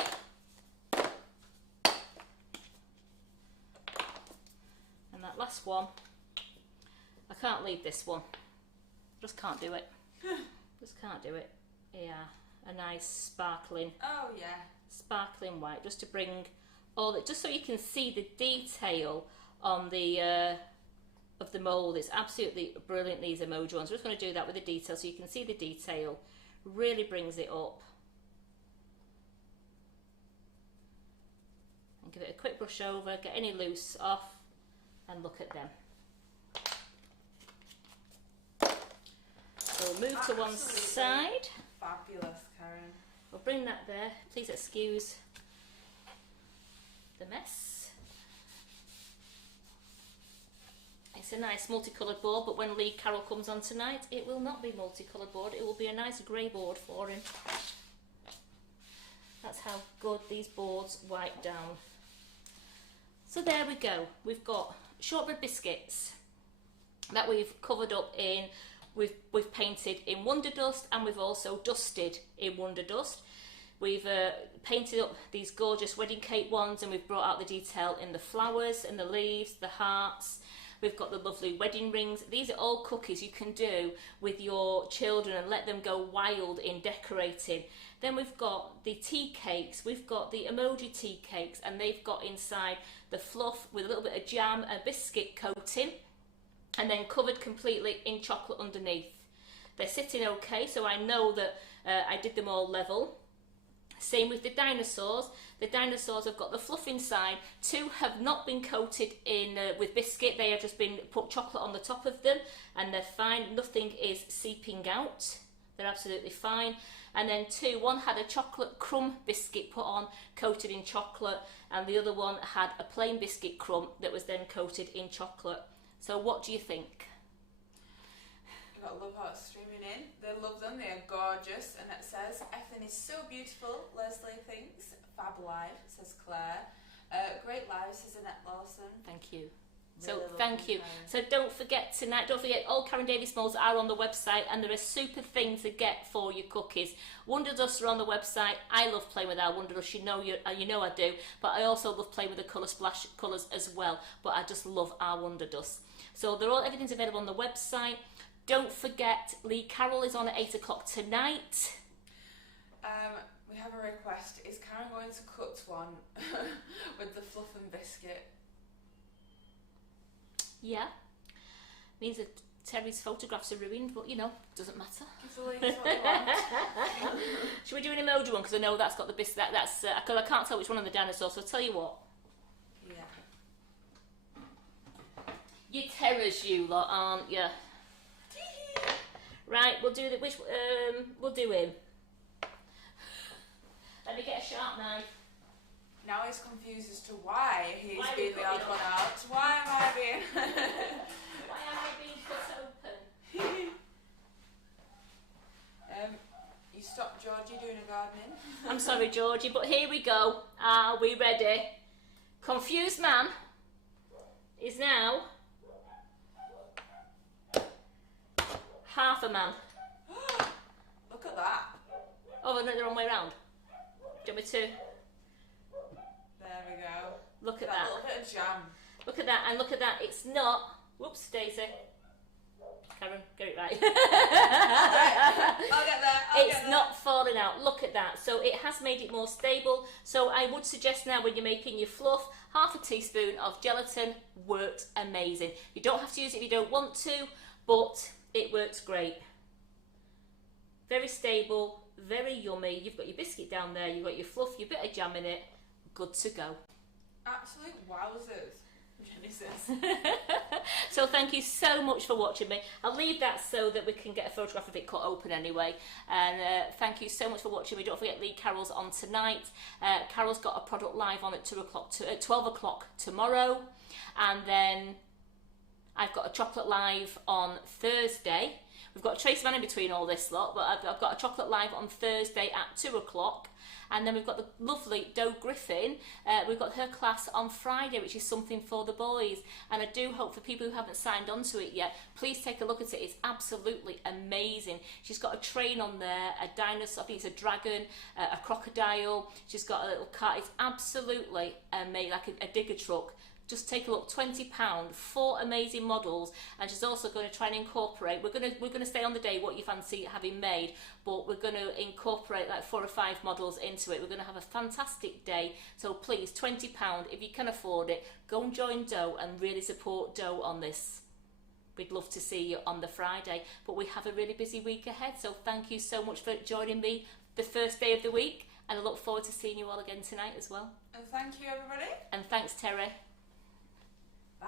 And that last one, I can't leave this one. Just can't do it. Just can't do it. Yeah, a nice sparkling. Oh yeah. Sparkling white, just to bring all that, just so you can see the detail on the of the mould. It's absolutely brilliant, these emoji ones. We're just going to do that with the detail so you can see the detail. Really brings it up. And give it a quick brush over, get any loose off, and look at them. So we'll move to one side. Fabulous, Karen. We'll bring that there. Please excuse the mess. It's a nice multicoloured board, but when Lee Carroll comes on tonight, it will not be multicoloured board. It will be a nice grey board for him. That's how good these boards wipe down. So there we go. We've got shortbread biscuits that we've covered up in. We've painted in Wonder Dust, and we've also dusted in Wonder Dust. We've painted up these gorgeous wedding cake ones, and we've brought out the detail in the flowers and the leaves, the hearts. We've got the lovely wedding rings. These are all cookies you can do with your children and let them go wild in decorating. Then we've got the tea cakes. We've got the emoji tea cakes, and they've got inside the fluff with a little bit of jam and biscuit coating, and then covered completely in chocolate underneath. They're sitting okay, so I know that I did them all level. Same with the dinosaurs. The dinosaurs have got the fluff inside. 2 have not been coated in with biscuit. They have just been put chocolate on the top of them, and they're fine. Nothing is seeping out. They're absolutely fine. And then 2, one had a chocolate crumb biscuit put on, coated in chocolate, and the other one had a plain biscuit crumb that was then coated in chocolate. So what do you think? You've got to love how it's streaming in. They love them, they are gorgeous, and it says, everything is so beautiful, Leslie thinks. Fab live, says Claire. Great live, says Annette Lawson. Thank you. Really So love thank them, you. Karen. So don't forget tonight, don't forget all Karen Davies molds are on the website, and there are super things to get for your cookies. Wonder Dusts are on the website. I love playing with our Wonder Dust, you know I do, but I also love playing with the colour splash colours as well, but I just love our Wonder Dust. So everything's available on the website. Don't forget, Lee Carroll is on at 8 o'clock tonight. We have a request. Is Karen going to cut one with the fluff and biscuit? Yeah. Means that Terry's photographs are ruined, but you know, doesn't matter. Give the ladies what they want. Should we do an emoji one? Because I know that's got the biscuit. That's because I can't tell which one on the dinosaur. So I'll tell you what. Yeah. You terrors, you lot, aren't you? Right, we'll do the we'll do him. Let me get a sharp knife. Now he's confused as to why he's Why are being we the odd cutting one off? out. Why am I being... Why am I being cut open? You stopped Georgie doing a gardening. I'm sorry, Georgie, but here we go. Are we ready? Confused man is now half a man. Look at that. Oh, no, the wrong way round. Do you want me to? There we go. Look at That that. little bit of jam. Look at that, and look at that. It's not. Whoops, Daisy. Karen, get it right. I'll get there. It's not falling out. Look at that. So it has made it more stable. So I would suggest now when you're making your fluff, half a teaspoon of gelatin works amazing. You don't have to use it if you don't want to, but it works great. Very stable, very yummy. You've got your biscuit down there, you've got your fluff, your bit of jam in it. Good to go. Absolute wowzers. Genesis. So thank you so much for watching me. I'll leave that so that we can get a photograph of it cut open anyway. And thank you so much for watching me. Don't forget Lee Carroll's on tonight. Carol's got a product live on at 12 o'clock tomorrow. And then I've got a chocolate live on Thursday. We've got a Tracy Man in between all this lot, but I've got a chocolate live on Thursday at 2 o'clock. And then we've got the lovely Doe Griffin. We've got her class on Friday, which is something for the boys. And I do hope for people who haven't signed on to it yet, please take a look at it. It's absolutely amazing. She's got a train on there, a dinosaur, I think it's a dragon, a crocodile. She's got a little car. It's absolutely amazing, like a digger truck. Just take a look, £20, 4 amazing models, and she's also going to try and incorporate. We're going to stay on the day what you fancy having made, but we're going to incorporate like 4 or 5 models into it. We're going to have a fantastic day. So please, £20 if you can afford it, go and join Doe and really support Doe on this. We'd love to see you on the Friday, but we have a really busy week ahead. So thank you so much for joining me the first day of the week, and I look forward to seeing you all again tonight as well. And thank you, everybody. And thanks, Terry. Bye.